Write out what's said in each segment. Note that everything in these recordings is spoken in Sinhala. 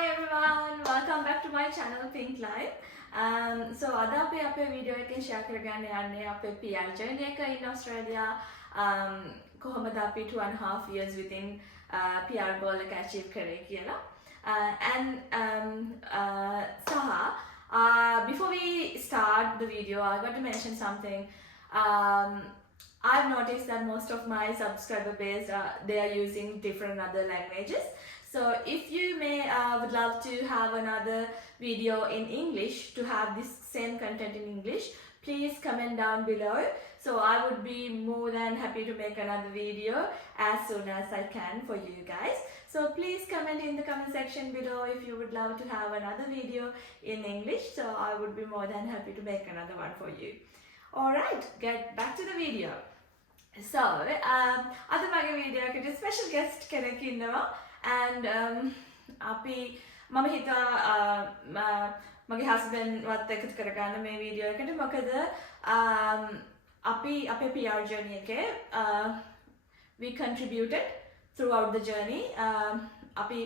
Hi everyone, welcome back to my channel Pink Live. So අද අපේ video එකෙන් share කරගන්න යන්නේ අපේ PR journey එක in Australia. කොහොමද අපි 2.5 years within PR goal එක achieve කරේ කියලා. Before we start the video, I got to mention something. I've noticed that most of my subscriber base they are using different other languages. So if you would love to have another video in English to have this same content in English, please comment down below. So I would be more than happy to make another video as soon as I can for you guys. So please comment in the comment section below if you would love to have another video in English. So I would be more than happy to make another one for you. Alright, get back to the video. So, අද මගේ වීඩියෝ එකට special guest කෙනෙක් ඉන්නවා. And අපි මම හිතා මගේ husband වත් එකතු කරගන්න මේ වීඩියෝ එකට මොකද අපි අපේ PR journey එකේ we contributed throughout the journey අපි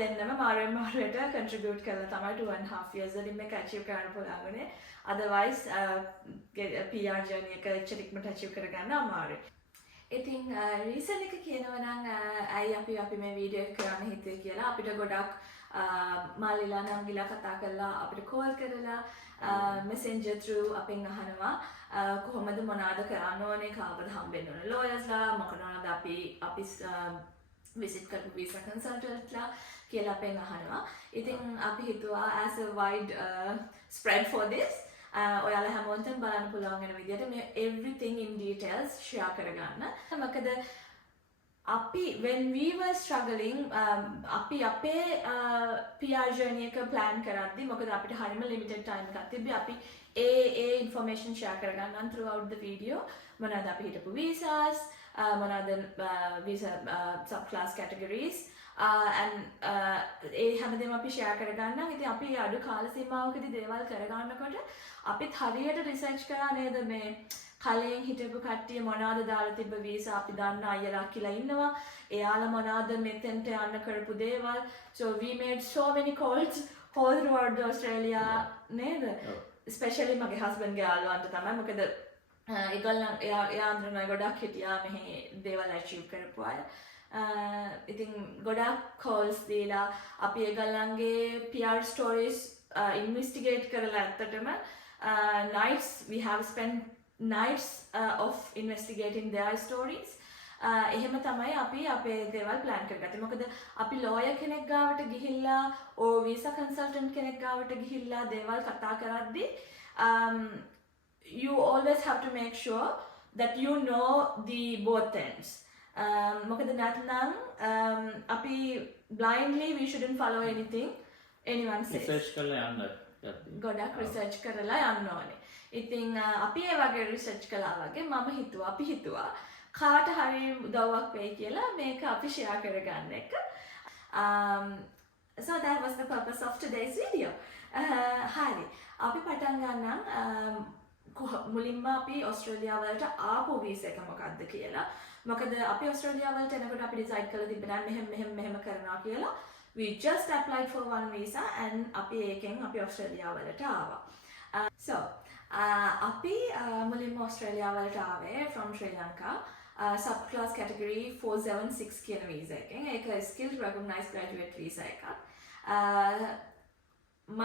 දෙන්නම මාරුවට contribute කරලා තමයි 2.5 years වලින් මේක achieve කරන්න පුළුවන් වුණේ. Otherwise PR journey එක එච්චර ඉක්මනට achieve කරගන්න අමාරුයි. ඉතින් රීසන් එක කියනවා නම් ඇයි අපි මේ වීඩියෝ එක කරන්න හිතුවේ කියලා අපිට ගොඩක් මාලිලා නංගිලා කතා කරලා අපිට කෝල් කරලා messenger through අපෙන් අහනවා කොහොමද මොනවාද කරන්න ඕනේ කාවද හම්බෙන්න ඕනේ lawyers-ලා මොකනවාද අපි visit කරපු visa consultant-ලා කියලා අපෙන් අහනවා. ඉතින් අපි හිතුවා as a wide spread for this ඔයාලා හැමෝටම බලන්න පුළුවන් වෙන විදිහට මේ everything in details share කරගන්න. මොකද අපි when we were struggling අපි අපේ PR journey එක plan කරද්දි මොකද අපිට හරියම limited time එකක් තිබ්බේ අපි ඒ information share කරගන්න throughout the video මොනවාද අපි හිටපු visas මොනවාද visa sub class categories and ඒ හැමදේම අපි share කරගන්නම්. ඉතින් අපි අඩු කාල සීමාවකදී දේවල් කරගන්නකොට අපිත් හරියට research කරා නේද මේ කලින් හිටපු කට්ටිය මොනවාද දාලා තිබ්බ visa අපි දන්න අයලා කියලා ඉන්නවා. එයාලා මොනවාද මෙතෙන්ට යන්න කරපු දේවල්. So we made so many calls all throughout the Australia නේද? Especially මගේ husband ගේ යාළුවන්ට තමයි. මොකද ඒගොල්ලන් එයා අඳුරන ගොඩක් හිටියා මෙහි දේවල් achieve කරපු අය. ඉතින් ගොඩක් calls දීලා අපි ඒගොල්ලන්ගේ PR stories investigate කරලා ඇත්තටම nights we have spent nights of investigating their stories. එහෙම තමයි අපි අපේ දේවල් plan කරගත්තේ. මොකද අපි lawyer කෙනෙක් ගාවට ගිහිල්ලා or visa consultant කෙනෙක් ගාවට ගිහිල්ලා දේවල් කතා කරද්දී you always have to make sure that you know the both ends. මොකද නැත්නම් අපි blindly we shouldn't follow anything anyone says. Research කරලා යන්න. ගොඩක් research කරලා යන්න ඕනේ. ඉතින් අපි ඒ වගේ research කළා වගේ මම හිතුවා කාට හරි උදව්වක් වෙයි කියලා මේක අපි share කරගන්න එක. So that was the purpose of today's video. හරි. අපි පටන් ගන්නම් මුලින්ම අපි ඔස්ට්‍රේලියාව වලට ආපු වීසා එක මොකක්ද කියලා. මොකද අපි ඔස්ට්‍රේලියාව වලට එනකොට අපි decide කරලා තිබ්බනම් මෙහෙම කරනවා කියලා. We just applied for one visa and අපි ඒකෙන් අපි ඔස්ට්‍රේලියාව වලට ආවා. So අපි මුලින්ම ඔස්ට්‍රේලියාව වලට ආවේ from Sri Lanka sub class category 476 කියන visa එකෙන්. ඒක skilled recognized graduate visa එකක්. මම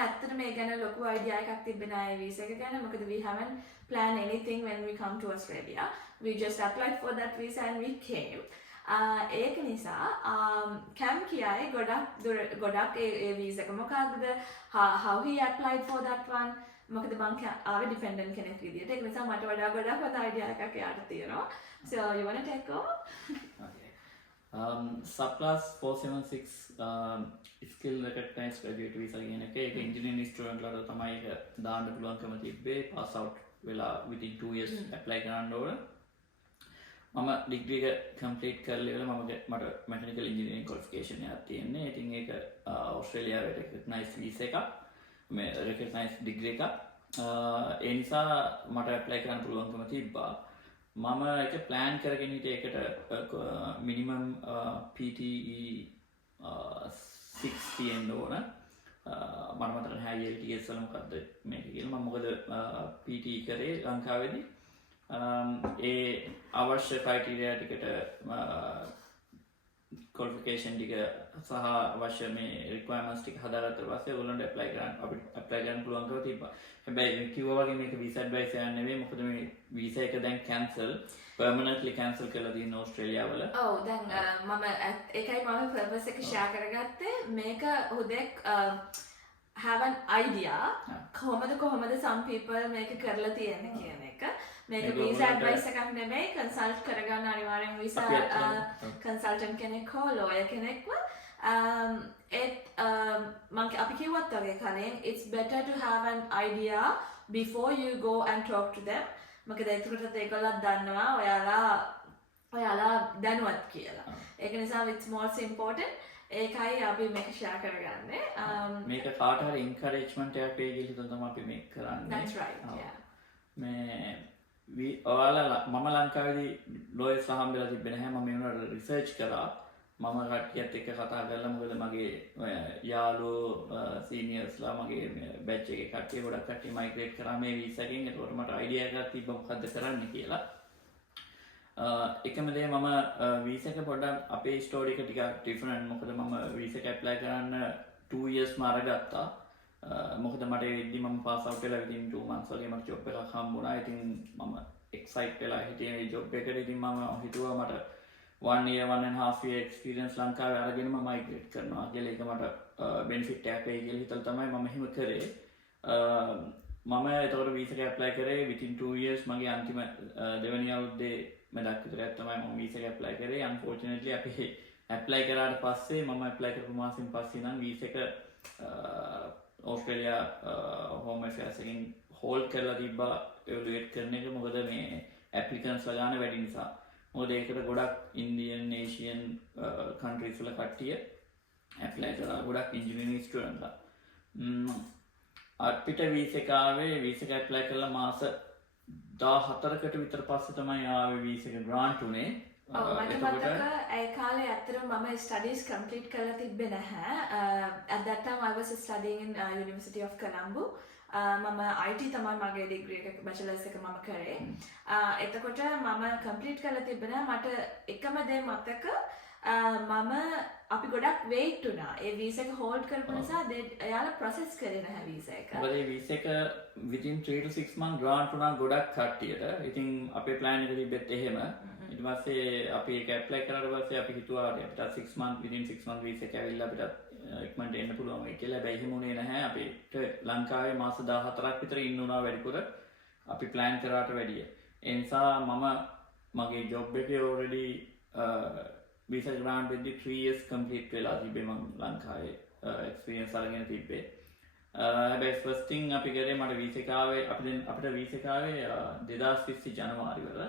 ඇත්තටම මේ ගැන ලොකු idea එකක් තිබ්බේ නෑ ඒ visa එක ගැන. මොකද we haven't planned anything when we come to Australia. We just applied for that visa and we came. ඒක නිසා Cam කියයි ගොඩක් ඒ visa එක මොකක්ද how he applied for that one. මොකද මං ආවේ dependent කෙනෙක් විදියට. ඒක නිසා මට වඩා ගොඩක් හොඳ idea එකක් එයාට තියෙනවා. So you want to take over? Okay. Subclass 476 skill recognized graduate visa කියන එක ඒක engineering student ලාට තමයි ඒක දාන්න පුළුවන්කම තිබ්බේ. pass out වෙලා within 2 years apply කරන්න ඕන. මම degree එක complete කරලා ඉවරලා මට mechanical engineering qualification එකක් තියෙන්නේ. ඉතින් ඒක ඔස්ට්‍රේලියාවේ recognized visa එකක්. මේ recognized degree එකක්. ඒ නිසා මට apply කරන්න පුළුවන්කම තිබ්බා. මම එක plan කරගෙන හිටියේ ඒකට minimum PTE 6 තියෙන්න ඕන. මට මතක නැහැ LTS වල මොකද්ද මේක කියලා. මම මොකද PT කරේ ලංකාවේදී. ඒ අවශ්‍ය ක්‍රයිටීරියා ටිකට qualification ටික සහ අවශ්‍ය මේ requirements ටික හදාගත්ත පස්සේ ඕගොල්ලන්ට apply කරන්න පුළුවන්කම තිබ්බා. හැබැයි මේ කිව්වා වගේ මේක visa advice එකක් නෙවෙයි. මොකද මේ visa එක දැන් permanently cancel කරලා තියෙන ඕස්ට්‍රේලියාව වල. ඔව් දැන් මම ඒකයි මම purpose එක share කරගත්තේ. මේක හුදෙක් have an idea කොහොමද some people මේක කරලා තියෙන්නේ කියන එක. මේක visa advice එකක් නෙමෙයි, consult කරගන්න අනිවාර්යෙන් visa consultant කෙනෙක් හෝ lawyer කෙනෙක්ව අපි කිව්වත් වගේ කලින් it's better to have an idea before you go and talk to them. මොකද ඒකට ඒගොල්ලෝ දන්නවා ඔයාලා දැනුවත් කියලා. ඒක නිසා it's most important. ඒකයි අපි මේක share කරගන්නේ. මේක කාට හරි encouragement එකක් වෙයි කියලා හිතන තමයි අපි මේක කරන්නේ. That's right. Yeah. මේ ඔයාලා මම ලංකාවේදී lawyers ලා හම්බෙලා තිබ්බේ නැහැ. මම ඒවල research කරා. මම කට්ටියත් එක්ක කතා කරලා මොකද මගේ යාළුවෝ seniors ලා මගේ batch එකේ කට්ටිය ගොඩක් කට්ටිය migrate කරා මේ visa එකෙන්. ඒකට මට idea එකක් තිබ්බා මොකද්ද කරන්න කියලා. එකම දේ මම visa එක පොඩ්ඩක් අපේ story එක ටිකක් different. මොකද මම visa එක apply කරන්න 2 years මාරගත්තා. මොකද මට වෙද්දි මම pass out වෙලා within 2 months වගේ මට job එකක් හම්බුණා. ඉතින් මම excite වෙලා හිටියේ මේ job එකට. ඉතින් මම හිතුවා මට 1 year 1.5 year experience ලංකාවේ අරගෙන මම migrate කරනවා කියලා. ඒක මට benefit එකක් වෙයි කියලා හිතලා තමයි මම එහෙම කරේ. මම එතකොට visa එක apply කරේ within 2 years. මගේ අන්තිම දෙවෙනි අවුරුද්දේ මඩක් විතරක් තමයි මම visa එක apply කරේ. Unfortunately අපි apply කරාට පස්සේ මම apply කරපු මාසෙන් පස්සේ නම් visa එක Australia Home Affairs එකෙන් hold කරලා තිබ්බා evaluate කරන එක. මොකද මේ applicants ලා ගන්න වැඩි නිසා. මොකද ඒකට ගොඩක් Indian Asian countries වල කට්ටිය apply කරා. ගොඩක් engineering student ලා. අපිට visa එක ආවේ visa එක apply කරලා මාස 14කට විතර පස්සේ තමයි ආවේ visa එක grant උනේ. මට මතක ඒ කාලේ ඇත්තටම මම studies complete කරලා තිබ්බේ නැහැ. At that time I was studying in University of Colombo. මම IT තමයි මගේ degree එක bachelor's එක මම කරේ. එතකොට මම complete කරලා තිබ්බේ නැහැ. මට එකම දේ මතක මම අපි ගොඩක් wait වුණා. ඒ visa එක hold කරපු නිසා එයාලා process කරේ නැහැ visa එක. මොකද මේ visa එක within 3 to 6 months grant වුණා ගොඩක් කට්ටියට. ඉතින් අපේ plan එක තිබෙත් එහෙම. ඊට පස්සේ අපි ඒක apply කරාට පස්සේ අපි හිතුවා අපිට 6 months within 6 months visa එක ඇවිල්ලා අපිට ඉක්මනට එන්න පුළුවන් වෙයි කියලා. හැබැයි එහෙම උනේ නැහැ. අපිට ලංකාවේ මාස 14ක් විතර ඉන්න උනා වැඩිපුර අපි plan කරාට වැඩිය. ඒ නිසා මම මගේ job එකේ already visa grant වෙද්දි 3 years complete වෙලා තිබ්බේ මම ලංකාවේ experience අරගෙන තිබ්බේ. හැබැයි first thing අපි කරේ මට visa එක ආවේ අපිට visa එක ආවේ 2020 ජනවාරි වල.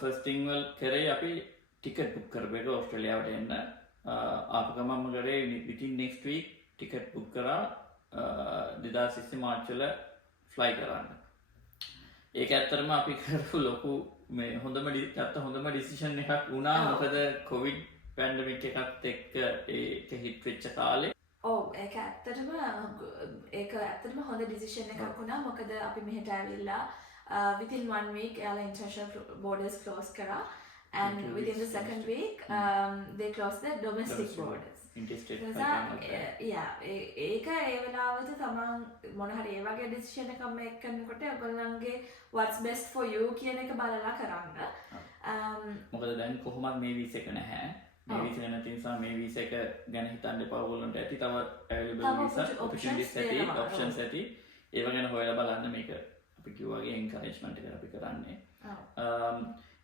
first thing වල කරේ අපි ticket book කරපු එක ඕස්ට්‍රේලියාවට එන්න. ආපු ගමන්ම කරේ within next week ticket book කරා 2020 මාර්ච් වල fly කරන්න. ඒක ඇත්තටම අපි කරපු ලොකු මේ හොඳම decision එකක් වුණා. මොකද covid pandemic එකත් එක්ක ඒක hit වෙච්ච කාලේ. ඔව් ඒක ඇත්තටම හොඳ decision එකක් වුණා. මොකද අපි මෙහෙට ඇවිල්ලා within 1 week එයාලා international borders close කරා. And within the second week they closed the domestic borders. Interstate ඒක ඒ වෙලාවට තමන් මොන හරි ඒ වගේ decision එකක් මේක කරනකොට ඔයගොල්ලන්ගේ what's best for you කියන එක බලලා කරන්න. මොකද දැන් කොහොමද මේ visa එක නැහැ. මේ visa එක නැති නිසා මේ visa එක ගැන හිතන්න එපා. ඔයගොල්ලන්ට ඇති තව available visa opportunities ඇති options ඇති. ඒව ගැන හොයලා බලන්න. මේක අපි කිව්වාගේ encouragement එක අපි කරන්නේ.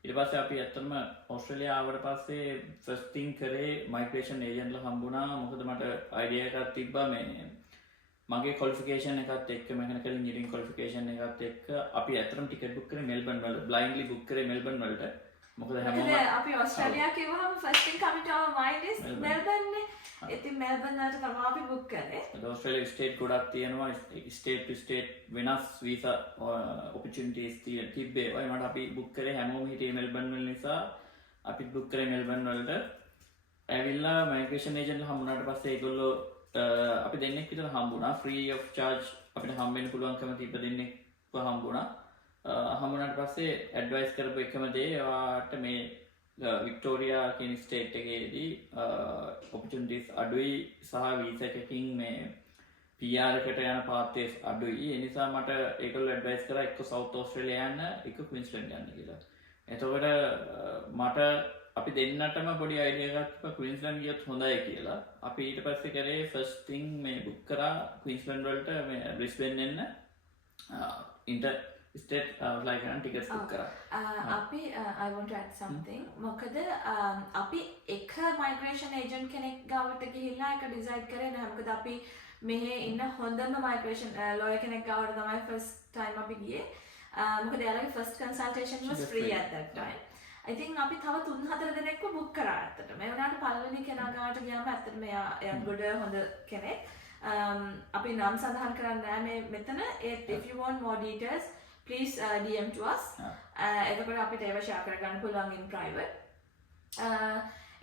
ඊට පස්සේ අපි ඇත්තටම ඕස්ට්‍රේලියාව ආවට පස්සේ first thing කරේ migration agent ලා හම්බුණා. මොකද මට idea එකක් තිබ්බා මේ මගේ qualification එකත් එක්ක mechanical engineering qualification එකත් එක්ක අපි ඇත්තටම ticket book කරේ මෙල්බන් වලට. blindly book කරේ මෙල්බන් වලට. මොකද හැමෝම අපි ඕස්ට්‍රේලියා කිව්වහම first thing coming to our mind is Melbourne නේ. ඉතින් මෙල්බන් වලට තමයි අපි book කරේ. ඕස්ට්‍රේලියා state ගොඩක් තියෙනවා. state to state වෙනස් visa opportunities තිබ්බේ. ඔය මට අපි book කරේ හැමෝම හිටියේ මෙල්බන් වල නිසා අපි book කරේ මෙල්බන් වලට. ඇවිල්ලා මයිග්‍රේෂන් ඒජන්ට්ලා හම්බුනාට පස්සේ ඒගොල්ලෝ අපි දෙන්නෙක් විතර හම්බුණා ෆ්‍රී ඔෆ් චාර්ජ් අපිට හම්බෙන්න පුළුවන්කම තිබ්බ දෙන්නෙක්ව හම්බුණා. හම්බුනාට පස්සේ ඇඩ්වයිස් කරපු එකම දේ ඔයාට මේ වික්ටෝරියා කියන ස්ටේට් එකේදී ඔපචුනිටිස් අඩුයි සහ වීසා එකකින් මේ PR එකට යන පාත්තේ අඩුයි. ඒ නිසා මට ඒගොල්ලෝ ඇඩ්වයිස් කරා එක්ක සවුත් ඕස්ට්‍රේලියා යන්න එක්ක ක්වීන්ස්ලන්ඩ් යන්න කියලා. එතකොට මට අපි දෙන්නටම පොඩි අයිඩියා එකක් තිබ්බා ක්වීන්ස්ලන්ඩ් ගියොත් හොඳයි කියලා. අපි ඊට පස්සේ කරේ ෆස්ට් තින් මේ බුක් කරා ක්වීන්ස්ලන්ඩ් වලට මේ බ්‍රිස්බේන් එන්න ඉන්ටර් ස්ටේට් ෆ්ලයිට් එකක් ටිකට්ස් බුක් කරා. අපි I want to add something. මොකද අපි එක මයිග්‍රේෂන් ඒජන්ට් කෙනෙක් ගාවට ගිහිල්ලා ඒක ඩිසයිඩ් කරේ නැහැ. මොකද අපි මෙහි ඉන්න හොඳම මයිග්‍රේෂන් ලෝයර් කෙනෙක් ගාවට තමයි ෆස්ට් ටයිම් අපි ගියේ. මොකද එයාලගේ first consultation was free at that time. I think අපි තව 3-4 දෙනෙක්ව බුක් කරා ඇත්තට. මේ වුණාට පළවෙනි කෙනා ගාවට ගියාම ඇත්තටම එයා ගොඩ හොඳ කෙනෙක්. අපි නම් සඳහන් කරන්නේ නැහැ මේ මෙතන. If you want more details please DM to us. එතකොට අපිට ඒව share කරගන්න පුළුවන් in private.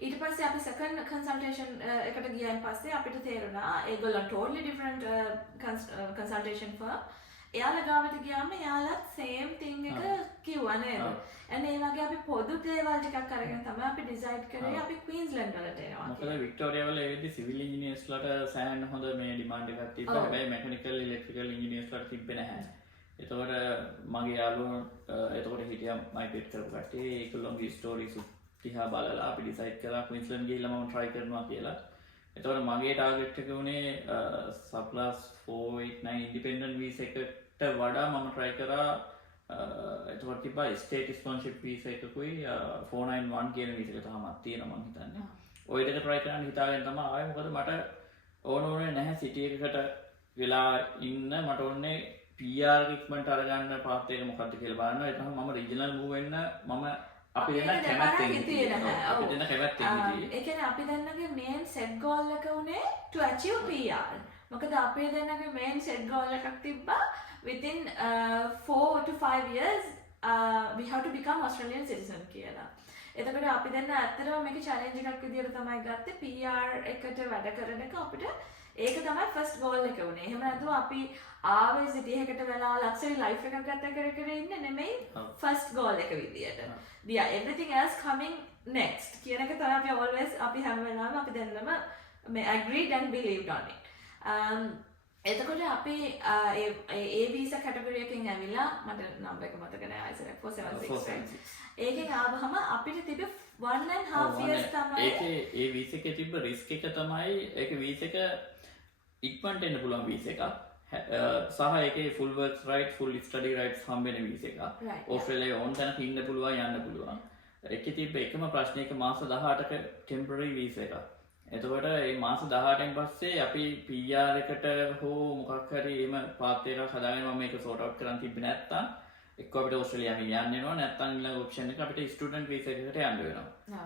ඊට පස්සේ අපි second consultation එකට ගියන් පස්සේ අපිට තේරුණා ඒගොල්ලෝ totally different consultation firm. එයාලා ගාවට ගියාම එයාලත් same thing එක කිව්වා නේද? and ඒ වගේ අපි පොදු දේවල් ටිකක් අරගෙන තමයි අපි decide කරේ අපි Queensland වලට එනවා. මොකද වික්ටෝරියා වල ඒවිදි සිවිල් ඉංජිනේර්ස්ලාට සෑහෙන හොඳ මේ ඩිමාන්ඩ් එකක් තිබ්බා. හැබැයි මෙකැනිකල් ඉලෙක්ට්‍රිකල් ඉංජිනේර්ස්ලාට තිබ්බේ නැහැ. එතකොට මගේ යාළුවෝ එතකොට හිටියා මයිග්‍රේට් කරපු කට්ටිය ඒගොල්ලෝගේ ස්ටෝරිස් තිහා බලලා අපි ඩිසයිඩ් කරා ක්වීන්ස්ලන්ඩ් ගිහිල්ලා මම try කරනවා කියලා. එතකොට මගේ ටාගට් එක උනේ සබ්ක්ලාස් 489 ඉන්ඩිපෙන්ඩන්ට් වීසා එකට වඩා මම try කරා එතකොට තිබ්බා ස්ටේට් ස්පොන්සර්ෂිප් වීසා එකකුයි 491 කියන වීසා එක තාමත් තියෙනවා මම හිතන්නේ. ඔය දෙක try කරන්න හිතාගෙන තමයි ආවේ. මොකද මට ඕනේ නැහැ සිටි එකකට වෙලා ඉන්න මට ඕනේ PR ඉක්මනට අරගන්න පාත් එක මොකක්ද කියලා බලන්න. ඒක තමයි මම රීජනල් මූව් වෙන්න මම අපි දෙන්න කැමැත්තෙන් හිටියේ. අපි දෙන්න කැමැත්තෙන් හිටියේ. ඒ කියන්නේ අපි දෙන්නගේ main set goal එක උනේ to achieve PR. මොකද අපි දෙන්නගේ main set goal එකක් තිබ්බා within 4 to 5 years we have to become Australian citizen කියලා. එතකොට අපි දෙන්න ඇත්තටම මේක challenge එකක් විදියට තමයි ගත්තේ PR එකට වැඩ කරන එක අපිට ඒක තමයි first goal එක උනේ. එහෙම නැතුව අපි ආවේ සිටි එකකට වෙලා luxury life එකක් ගත කර ඉන්නේ නෙමෙයි first goal එක විදියට. Yeah, everything else coming next. කියන එක තමයි අපි always අපි හැම වෙලාවෙම අපි දෙන්නම මේ agreed and believed on it. එතකොට අපි ඒ visa category එකෙන් ඇවිල්ලා මට නම්බර් එක මතක නෑ ආයෙත් 476. ඒකෙන් ආවහම අපිට තිබෙ 1.5 years තමයි ඒකේ ඒ වීසා එකේ තිබ්බ රිස්ක් එක තමයි ඒක වීසා එක ඉක්මනට එන්න පුළුවන් වීසා එකක්. සහ ඒකේ full work right full study rights හම්බෙන වීසා එකක්. ඕස්ට්‍රේලියාවේ ඕන තැනක ඉන්න පුළුවන් යන්න පුළුවන්. ඒකේ තිබ්බ එකම ප්‍රශ්නේ එක මාස 18ක temporary visa එකක්. එතකොට මේ මාස 18න් පස්සේ අපි PR එකට හෝ මොකක් හරි එහෙම පාත් එකක් හදාගෙන මම මේක sort out කරන් තිබ්බේ නැත්තම් එක්ක අපිට ඕස්ට්‍රේලියාවෙන් යන්න වෙනවා නැත්තම් ඊළඟ ඔප්ෂන් එක අපිට ස්ටුඩන්ට් වීසා එකකට යන්න වෙනවා.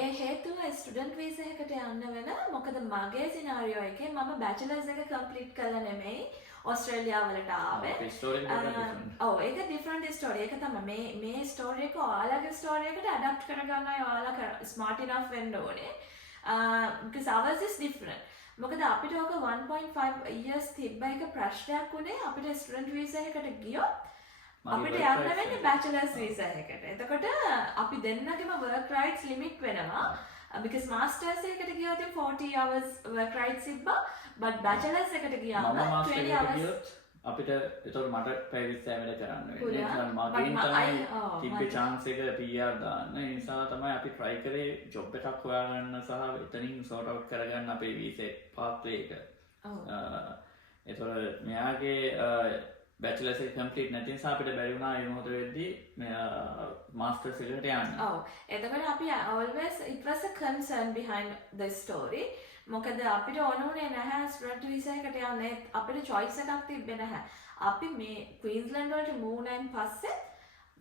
ඒ හේතුව ස්ටුඩන්ට් වීසා එකකට යන්න වෙන මොකද මගේ සිනාරියෝ එකේ මම බැචලර්ස් එක කම්ප්ලීට් කරලා නෙමෙයි ඕස්ට්‍රේලියාව වලට ආවේ. ඔව් ඒක ඩිෆරන්ට් ස්ටෝරි එක තමයි මේ ස්ටෝරි එක ඔයාලගේ ස්ටෝරි එකට ඇඩැප්ට් කරගන්නයි ඔයාලා ස්මාර්ට් ඉනෆ් වෙන්න ඕනේ. Because ours is different. මොකද අපිට ඔක 1.5 years තිබ්බ එක ප්‍රශ්නයක් උනේ අපිට ස්ටුඩන්ට් වීසා එකකට ගියොත් අපිට යන්න වෙන්නේ බැචලර්ස් වීසා එකකට. එතකොට අපි දෙන්නගේම work rights limit වෙනවා. Because masters එකට ගියොත් 40 hours work rights තිබ්බා. but bachelors එකට ගියාම 20 hours අපිට එතකොට මට පැය 20 වැඩ කරන්න වෙන්නේ. ඒ මගෙන් තමයි තිබ්බ chance එක PR දාන්න. ඒ නිසා තමයි අපි try කරේ job එකක් හොයාගන්න සහ එතනින් sort out කරගන්න අපේ visa pathway එක. එතකොට මෙයාගේ bachelor's එක complete නැති නිසා අපිට බැරි වුණා ඒ මොහොත වෙද්දී master's එකට යන්න. ඔව්. එතකොට අපි always it was a concern behind the story. මොකද අපිට ඕනුනේ නැහැ ස්ටුඩන්ට් වීසා එකට යන්න. අපිට choice එකක් තිබ්බේ නැහැ. අපි මේ ක්වීන්ස්ලන්ඩ් වලට move වුණාන් පස්සේ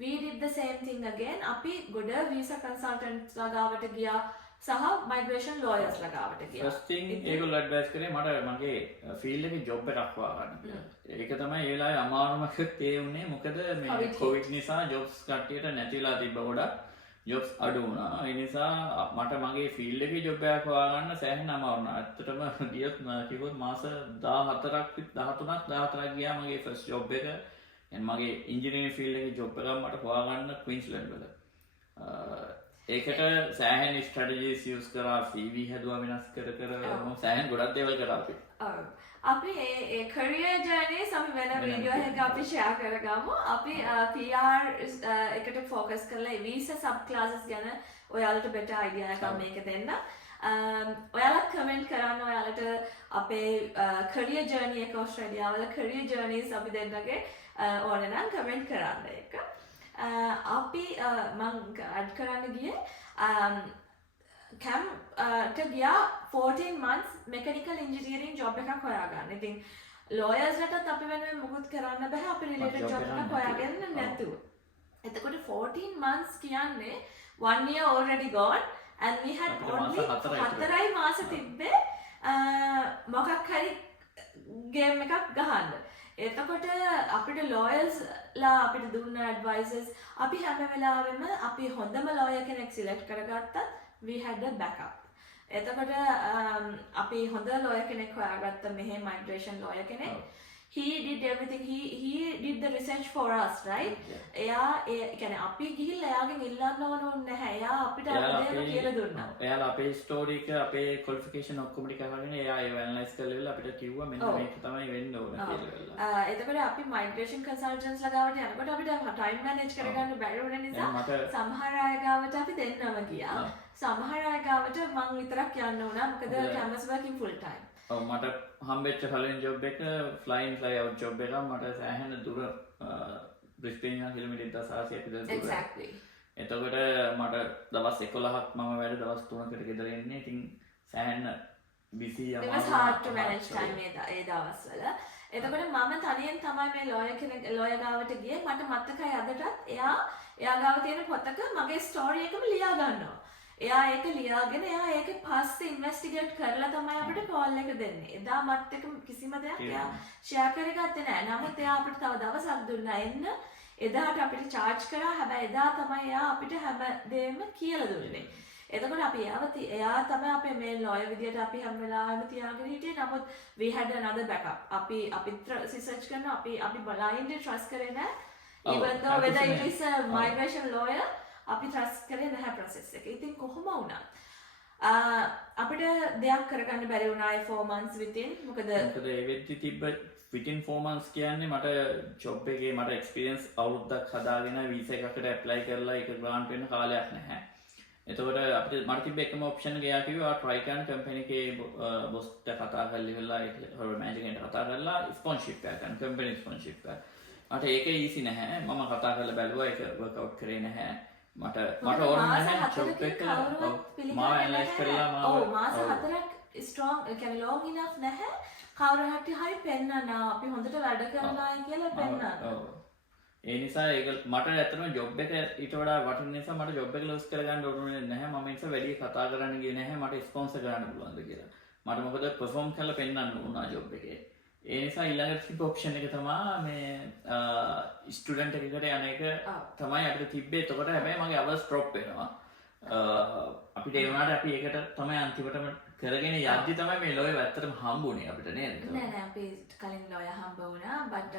we did the same thing again. අපි ගොඩ visa consultants ලාගාවට ගියා සහ migration lawyers ලාගාවට ගියා. first thing ඒගොල්ලෝ advice කරේ මට මගේ field එකේ job එකක් හොයාගන්න කියලා. ඒක තමයි ඒ වෙලාවේ අමාරුම තේ උනේ. මොකද මේ covid නිසා jobs කට්ටියට නැති වෙලා තිබ්බ ගොඩක්. ජොබ්ස් අඩු වුණා. ඒ නිසා මට මගේ ෆීල්ඩ් එකේ ජොබ් එකක් හොයාගන්න සෑහෙන අමාරු වුණා. ඇත්තටම ගියොත් කිව්වොත් මාස 14ක් ගියා මගේ ෆස්ට් ජොබ් එක. මගේ ඉංජිනේරින් ෆීල්ඩ් එකේ ජොබ් එකක් මට හොයාගන්න ක්වීන්ස්ලන්ඩ් වල. ඒකට සෑහෙන ස්ට්‍රැටජිස් යූස් කරා, CV හදුවා වෙනස් කර සෑහෙන ගොඩක් දේවල් කරා අපි. අපි ඒ career journeys අපි වෙන වීඩියෝ එකක අපි share කරගමු. අපි PR එකට focus කරලා visa sub classes ගැන ඔයාලට better idea එකක් මේක දෙන්න. ඔයාලත් comment කරන්න ඔයාලට අපේ career journey එක ඔස්ට්‍රේලියාව වල career journeys අපි දෙන්නගේ ඕන නම් comment කරන්න ඒක. අපි මං add කරන්න ගියේ camp ගියා 14 months mechanical engineering job එකක් හොයාගන්න. ඉතින් lawyers ලටත් අපි වෙනුවෙන් මුකුත් කරන්න බෑ අපි related job එකක් හොයාගන්න නැතුව. එතකොට 14 months කියන්නේ 1 year already gone and we had only 4 මාස තිබ්බේ මොකක් හරි game එකක් ගහන්න. එතකොට අපිට lawyers ලා අපිට දුන්න advices අපි හැම වෙලාවෙම අපි හොඳම lawyer කෙනෙක් select කරගත්තත් we had a backup. එතකොට අපි හොඳ lawyer කෙනෙක් හොයාගත්ත මෙහෙ migration lawyer කෙනෙක්. He did everything. He did the research for us, right? එයා ඒ කියන්නේ අපි ගිහිල්ලා එයාගෙන් ඉල්ලන්න ඕන නැහැ. එයා අපිට අපේ කියලා දුන්නා. එයාලා අපේ ස්ටෝරි එක අපේ ක්වොලිෆිකේෂන් ඔක්කොම ටික අහගෙන එයා ඒව ඇනලයිස් කරලා අපිට කිව්වා මෙන්න මේක තමයි වෙන්න ඕන කියලා. එතකොට අපි migration consultants ලා ගාවට යනකොට අපිට time manage කරගන්න බැරි වුණ නිසා සමහර අය ගාවට අපි දෙන්නම ගියා. සමහර අය ගාවට මං විතරක් යන්න වුණා. මොකද canvas working full time. මට හම්බෙච්ච පළවෙනි ජොබ් එක fly in fly out job එකක්. මට සෑහෙන දුර බ්‍රිස්බේන් කිලෝමීටර් 1600ක් විතර දුර. Exactly. එතකොට මට දවස් 11ක් මම වැඩ දවස් 3කට ගෙදර එන්නේ. ඉතින් සෑහෙන busy it was hard to manage time ඒ දවස්වල. එතකොට මම තනියෙන් තමයි මේ lawyer ගාවට ගියේ. මට මතකයි අදටත් එයා ගාව තියෙන පොතක මගේ ස්ටෝරි එකම ලියා ගන්නවා. එයා ඒක ලියාගෙන එයා ඒක පස්සේ ඉන්වෙස්ටිගේට් කරලා තමයි අපිට කෝල් එක දෙන්නේ. එදා මත් එක්ක කිසිම දෙයක් එයා ෂෙයා කරගත්තේ නැහැ. නමුත් එයා අපිට තව දවසක් දුන්නා එන්න. එදාට අපිට charge කරා. හැබැයි එදා තමයි එයා අපිට හැම දෙයක්ම කියලා දුන්නේ. එතකොට අපි එයා තමයි අපේ මේ lawyer විදියට අපි හැම වෙලාවෙම තියාගෙන හිටියේ. නමුත් we had another backup. අපිත් research කරනවා. අපි blindly trust කරේ නැහැ. Even though whether it is a migration lawyer අපි trust කරේ නැහැ process එක. ඉතින් කොහොම වුණත් අපිට දෙයක් කරගන්න බැරි වුණා 4 months within. මොකද ඒ වෙද්දි තිබ්බ within 4 months කියන්නේ මට job එකේ මට experience අවුරුද්දක් හදාගෙන visa එකකට apply කරලා ඒක grant වෙන්න කාලයක් නැහැ. එතකොට අපිට මට තිබ්බ එකම option එක එයා කිව්වා try කරන company එකේ boss ට කතා කරලා ඉවරලා ඒක manager කෙනෙක්ට කතා කරලා sponsorship එකක් ගන්න company sponsorship එක. මට ඒක easy නැහැ. මම කතා කරලා බැලුවා ඒක work out කරේ නැහැ. මට ඕන නැහැ job එක මාව ඇනලයිස් කරලා මාස 4ක් strong කියන්නේ long enough නැහැ කවුරු හරි පෙන්නන අපි හොඳට වැඩ කරනවා කියලා පෙන්නන. ඒ නිසා ඒක මට ඇත්තටම job එක ඊට වඩා වටින නිසා මට job එක ලොස් කරගන්න ඕනේ නැහැ. මම ඒ නිසා වැඩි කතා කරන්න ගියේ නැහැ. මට ස්පොන්සර් කරන්න පුළුවන්ද කියලා. මට මොකද perform කරලා පෙන්නන්න වුණා job එකේ. ඒ නිසා ඊළඟට තිබ්බ ඔප්ෂන් එක තමයි මේ ස්ටුඩන්ට් එකකට යන එක තමයි අපිට තිබ්බේ. එතකොට හැබැයි මගේ hours drop වෙනවා. අපිට ඒ වුණාට අපි ඒකට තමයි අන්තිමටම කරගෙන යද්දි තමයි මේ lawyer ඇත්තටම හම්බුනේ අපිට නේද? නෑ අපි කලින් lawyer හම්බ වුණා but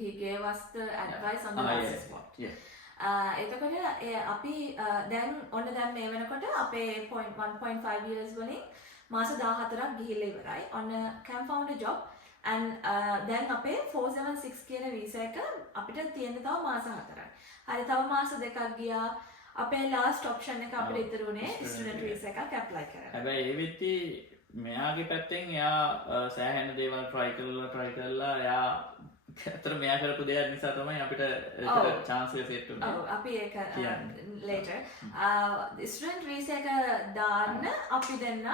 he gave us the advice on the last spot. එතකොට අපි දැන් මේ වෙනකොට අපේ 1.5 years වලින් මාස 14ක් ගිහිල්ලා ඉවරයි. ඔන්න camp found a job and දැන් අපේ 476 කියන වීසා එක අපිට තියෙන තව මාස 4යි. හරි තව මාස 2ක් ගියා. අපේ last option එක අපිට ඉතුරු වුණේ student visa එකක් apply කරන්න. හැබැයි ඒ වෙද්දි මෙයාගේ පැත්තෙන් එයා සෑහෙන දේවල් try කරලා එයා අතර මෙයා කරපු දේවල් නිසා තමයි අපිට ඒකට chance එක set උනේ. ඔව් අපි ඒක later student visa එක දාන්න අපි දෙන්න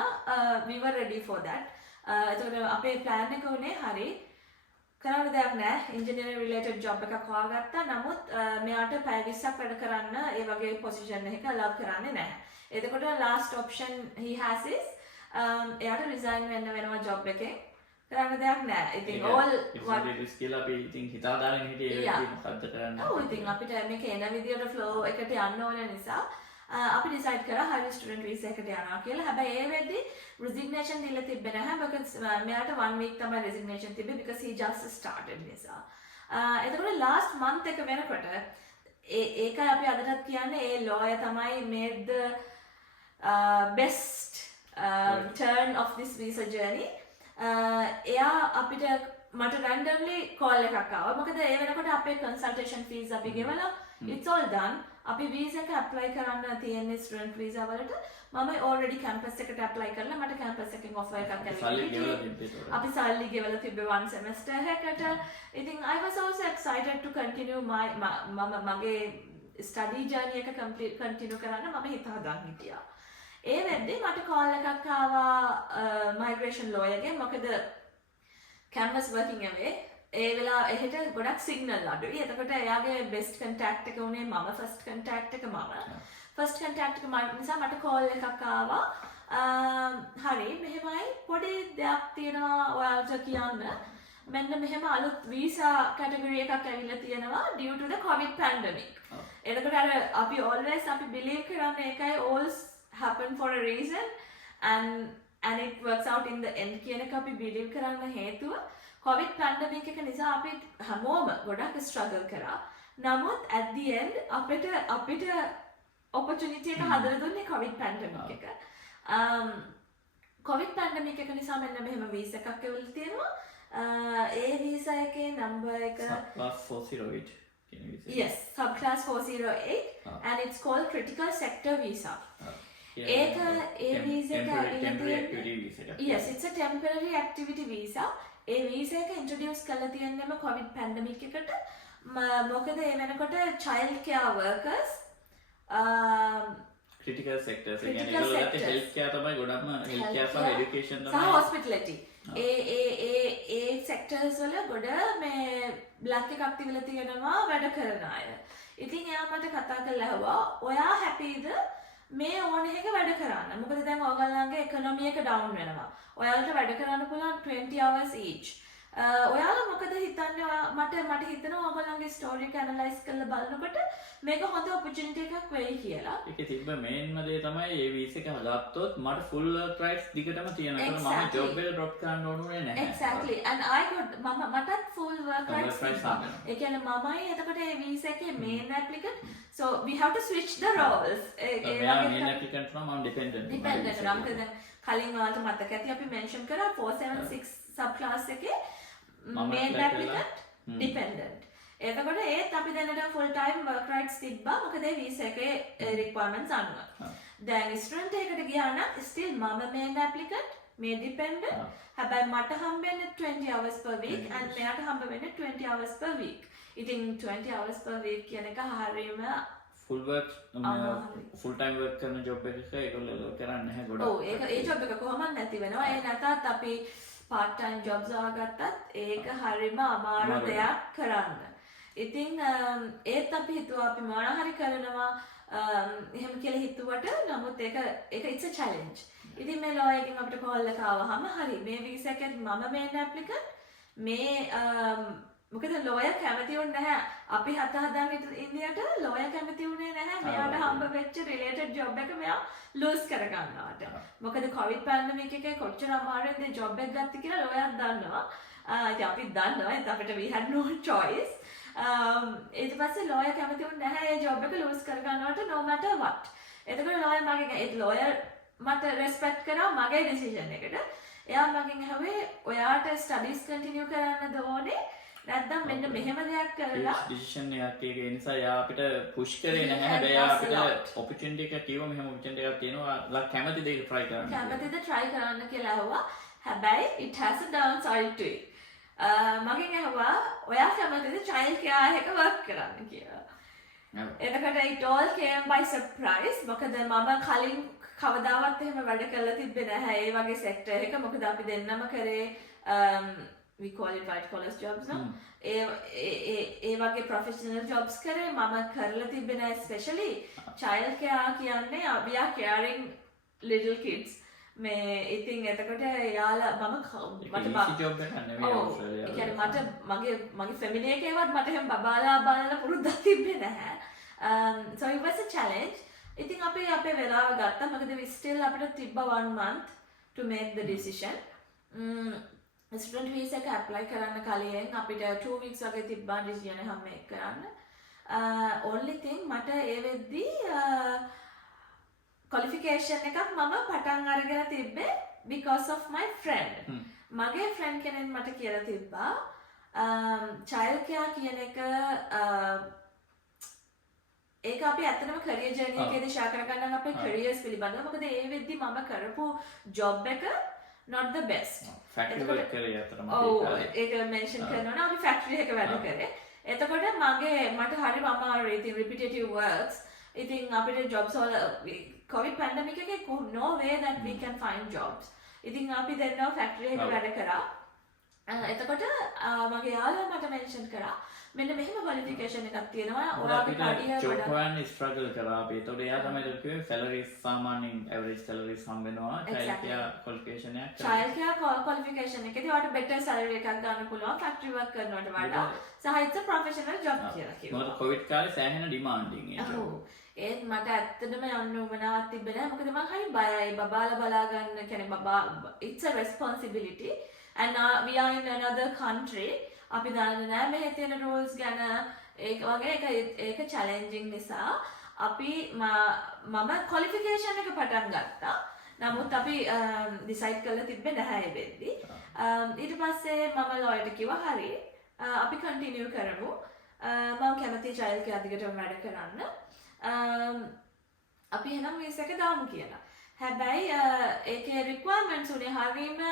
we were ready for that. එතකොට අපේ plan එක උනේ හරි කරන්න දෙයක් නැහැ. engineering related job එකක් හොයාගත්තා. නමුත් මෙයාට පැය 20ක් වැඩ කරන්න ඒ වගේ position එකක allow කරන්නේ නැහැ. එතකොට last option he has is එයාට resign වෙන්න වෙනවා job එකෙන්. කරන්න දෙයක් නැහැ. ඉතින් all what skill අපි ඉතින් හිතාදාගෙන හිටියේ ඒක මොකද්ද කරන්න. ඔව් ඉතින් අපිට මේක එන විදියට flow එකට යන්න ඕන නිසා අපි ඩිසයිඩ් කරා හරි ස්ටුඩන්ට් වීසා එකට යනවා කියලා. හැබැයි ඒ වෙද්දි resignation දීලා තිබ්බේ නැහැ. because මෙයාට 1 week තමයි resignation තිබ්බේ because he just started නිසා. එතකොට last month එක වෙනකොට ඒකයි අපි අදටත් කියන්නේ ඒ lawyer තමයි made the best turn of this visa journey. එයා අපිට මට randomly call එකක් ආවා. මොකද ඒ වෙනකොට අපේ consultation fees අපි ගෙවලා it's all done. අපි visa එක apply කරන්න තියෙන student visa වලට මම already campus එකට apply කරලා මට campus එකෙන් offer එකක් ඇවිල්ලා අපි සල්ලි ගෙවලා තිබ්බේ one semester එකකට. ඉතින් I was also excited to continue මගේ study journey එක continue කරන්න මම හිත හදන් හිටියා. ඒ වෙද්දී මට call එකක් ආවා migration lawyer ගෙන්. මොකද campus working away ඒ වෙලාව එහෙට ගොඩක් සිග්නල් අඩුයි. එතකොට එයාගේ බෙස්ට් කන්ටැක්ට් එක උනේ මම ෆස්ට් කන්ටැක්ට් එක ෆස්ට් කන්ටැක්ට් එක නිසා මට කෝල් එකක් ආවා. හරි මෙහෙමයි පොඩි දෙයක් තියෙනවා ඔයාලට කියන්න. මෙන්න මෙහෙම අලුත් වීසා කැටගරි එකක් ඇවිල්ලා තියෙනවා due to the covid pandemic. එතකොට අර අපි always අපි believe කරන්නේ ඒකයි all happen for a reason and it works out in the end කියන එක අපි believe කරන්න හේතුව COVID pandemic එක නිසා අපි හැමෝම ගොඩක් struggle කරා. නමුත් at the end අපිට opportunity එක හදලා දුන්නේ COVID pandemic එක. COVID pandemic එක නිසා මෙන්න මෙහෙම visa එකක් ඇවිල්ලා තියෙනවා. ඒ visa එකේ number එක subclass 408 කියන visa. Yes, subclass 408 and it's called critical sector visa. ඒක ඒ visa එක temporary activity visa. Yes, it's a temporary activity visa. A visa එක ඉන්ට්‍රොඩියුස් කරලා තියෙන්නම කොවිඩ් පැන්ඩමික් එකට. මොකද ඒ වෙනකොට child care workers critical sectors කියන්නේ ඒගොල්ලන්ට health care තමයි ගොඩක්ම health care සහ education තමයි සහ hospitality ඒ sectors වල ගොඩ මේ black එකක් තිබිලා තියෙනවා වැඩ කරන අය. ඉතින් එයා මට කතා කරලා ඇහුවා ඔයා happyද මේ ඕන එක වැඩ කරන්න. මොකද දැන් ඔයගොල්ලන්ගේ economy එක down වෙනවා. ඔයාලට වැඩ කරන්න පුළුවන් 20 hours each. ඔයාලා මොකද හිතන්නේ? මට හිතෙනවා ඔයගොල්ලන්ගේ story එක analyze කරලා බලනකොට මේක හොඳ opportunity එකක් වෙයි කියලා. ඒකේ තිබ්බ main දේ තමයි මේ visa එක හදාගත්තොත් මට full work rights දිගටම තියෙනවා. ඒක මම job එක drop කරන්න ඕනේ නැහැ. Exactly. And I got මටත් full work rights තිබ්බා. ඒ කියන්නේ මමයි එතකොට මේ visa එකේ main applicant. So we have to switch the roles. main applicant නම් මම dependent. මොකද කලින් ඔයාලට මතක ඇති අපි mention කරා 476 subclass එකේ main applicant dependent. එතකොට ඒත් අපි දැනට full time work rights තිබ්බා. මොකද ඒ visa එකේ requirements අනුව. දැන් student එකකට ගියා නම් still මම main applicant, මේ dependent. හැබැයි මට හම්බෙන්නේ 20 hours per week and මෙයාට හම්බ වෙන්නේ 20 hours per week. ඉතින් 20 hours per week කියන එක හරියම full work full time work කරන job එකක ඒගොල්ලෝ කරන්නේ නැහැ ගොඩක්. ඔව් ඒක ඒ job එක කොහොමද නැති වෙනවා. ඒ නැතත් අපි part time jobs ආගත්තත් ඒක හරියම අමාරු දෙයක් කරන්න. ඉතින් ඒත් අපි හිතුවා අපි මොනවා හරි කරනවා එහෙම කියලා හිතුවට නමුත් ඒක it's a challenge. ඉතින් මේ lawyer එකෙන් අපිට call එක ආවහම හරි මේ visa එකේ මම main applicant මේ මොකද lawyer කැමති වුණේ නැහැ. අපි හදාගන්න ඉන්දියාට lawyer කැමති වුණේ නැහැ. මෙයාට හම්බ වෙච්ච related job එක මෙයා lose කර ගන්නවට. මොකද covid pandemic එකේ කොච්චර අමාරුද job එක ගත්ත කියලා lawyer දන්නවා. ඉතින් අපි දන්නවා ඒත් අපිට we had no choice. ඊට පස්සේ lawyer කැමති වුණේ නැහැ ඒ job එක lose කර ගන්නවට no matter what. එතකොට lawyer මට respect කරා මගේ decision එකට. එයා මගෙන් ඇහුවේ ඔයාට studies continue කරන්නද ඕනේ? නැත්නම් මෙන්න මෙහෙම දෙයක් කරලා decision එකක් ඒක නිසා යා අපිට push කරේ නැහැ. හැබැයි අපිට opportunity එකක් කිව්වා මෙහෙම opportunity එකක් තියෙනවා. ලා කැමතිද ඒක try කරන්න? කැමතිද try කරන්න කියලා ඇහුවා. හැබැයි it has a downside to it. මගෙන් ඇහුවා ඔයා කැමතිද child care එක work කරන්න කියලා. එතකොට it all came by surprise. මොකද මම කලින් කවදාවත් එහෙම වැඩ කරලා තිබ්බේ නැහැ ඒ වගේ sector එක. මොකද අපි දෙන්නම කරේ we call it white collar jobs now. ඒ වගේ professional jobs කරේ මම කරලා තිබ්බේ නැහැ especially child care කියන්නේ we are caring little kids. මේ ඉතින් එතකොට යාලා මට job එකක් නෙවෙයි ඔස්ට්‍රේලියාවේ. ඒ කියන්නේ මගේ family එකේවත් මට එහෙම බබාලා බලන්න පුරුද්දක් තිබ්බේ නැහැ. So it was a challenge. ඉතින් අපේ වෙලාව ගත්තා. මොකද we still අපිට තිබ්බ 1 month to make the decision. Student visa එක ඇප්ලයි කරන්න කලින් අපිට 2 weeks වගේ තිබ්බා decision එක මේක කරන්න. only thing මට ඒ වෙද්දී qualification එකක් මම පටන් අරගෙන තිබ්බේ because of my friend. මගේ friend කෙනෙක් මට කියලා තිබ්බා child care කියන එක ඒක අපි ඇත්තටම career journey එකේදී share කරගන්න අපේ careers පිළිබඳව. මොකද ඒ වෙද්දී මම කරපු job එක not the best. factory work කරේ අතරම ඒක mention කරනවා නම් අපි factory එක වැඩ කරේ. එතකොට මට හරිම අමාරුයි. ඉතින් repetitive works. ඉතින් අපිට jobs වල COVID pandemic එකේ no way that we can find jobs. ඉතින් අපි දෙන්නව factory එක වැඩ කරා. එතකොට මගේ යාළුවා මට mention කරා මෙන්න මෙහෙම qualification එකක් තියෙනවා. ඔයාගේ කඩිය job හොයන්න struggle කරා අපි. ඒතකොට එයා තමයි කිව්වේ salaries සාමාන්‍යයෙන් average salaries හම් වෙනවා. child care qualification එකක්. child care qualification එකේදී ඔයාලට better salary එකක් ගන්න පුළුවන් factory work කරනවට වඩා. සහ it's a professional job කියලා කිව්වා. මොකද COVID කාලේ සෑහෙන demanding ඒ job. ඒත් මට ඇත්තටම යන්න උවමනාවක් තිබ්බේ නැහැ. මොකද මම හරි බයයි. බබාලා බලා ගන්න කියන්නේ it's a responsibility and we are in another country. අපි දන්නේ නැහැ මෙහෙ තියෙන rules ගැන. ඒක වගේ ඒක challenging නිසා අපි මම qualification එක පටන් ගත්තා. නමුත් අපි decide කරලා තිබ්බේ නැහැ ඒ වෙද්දී. ඊට පස්සේ මම ලොයට කිව්වා හරි අපි continue කරමු. මම කැමති child care දිගටම වැඩ කරන්න. අපි එහෙනම් visa එක දාමු කියලා. හැබැයි ඒකේ requirements උනේ හරියම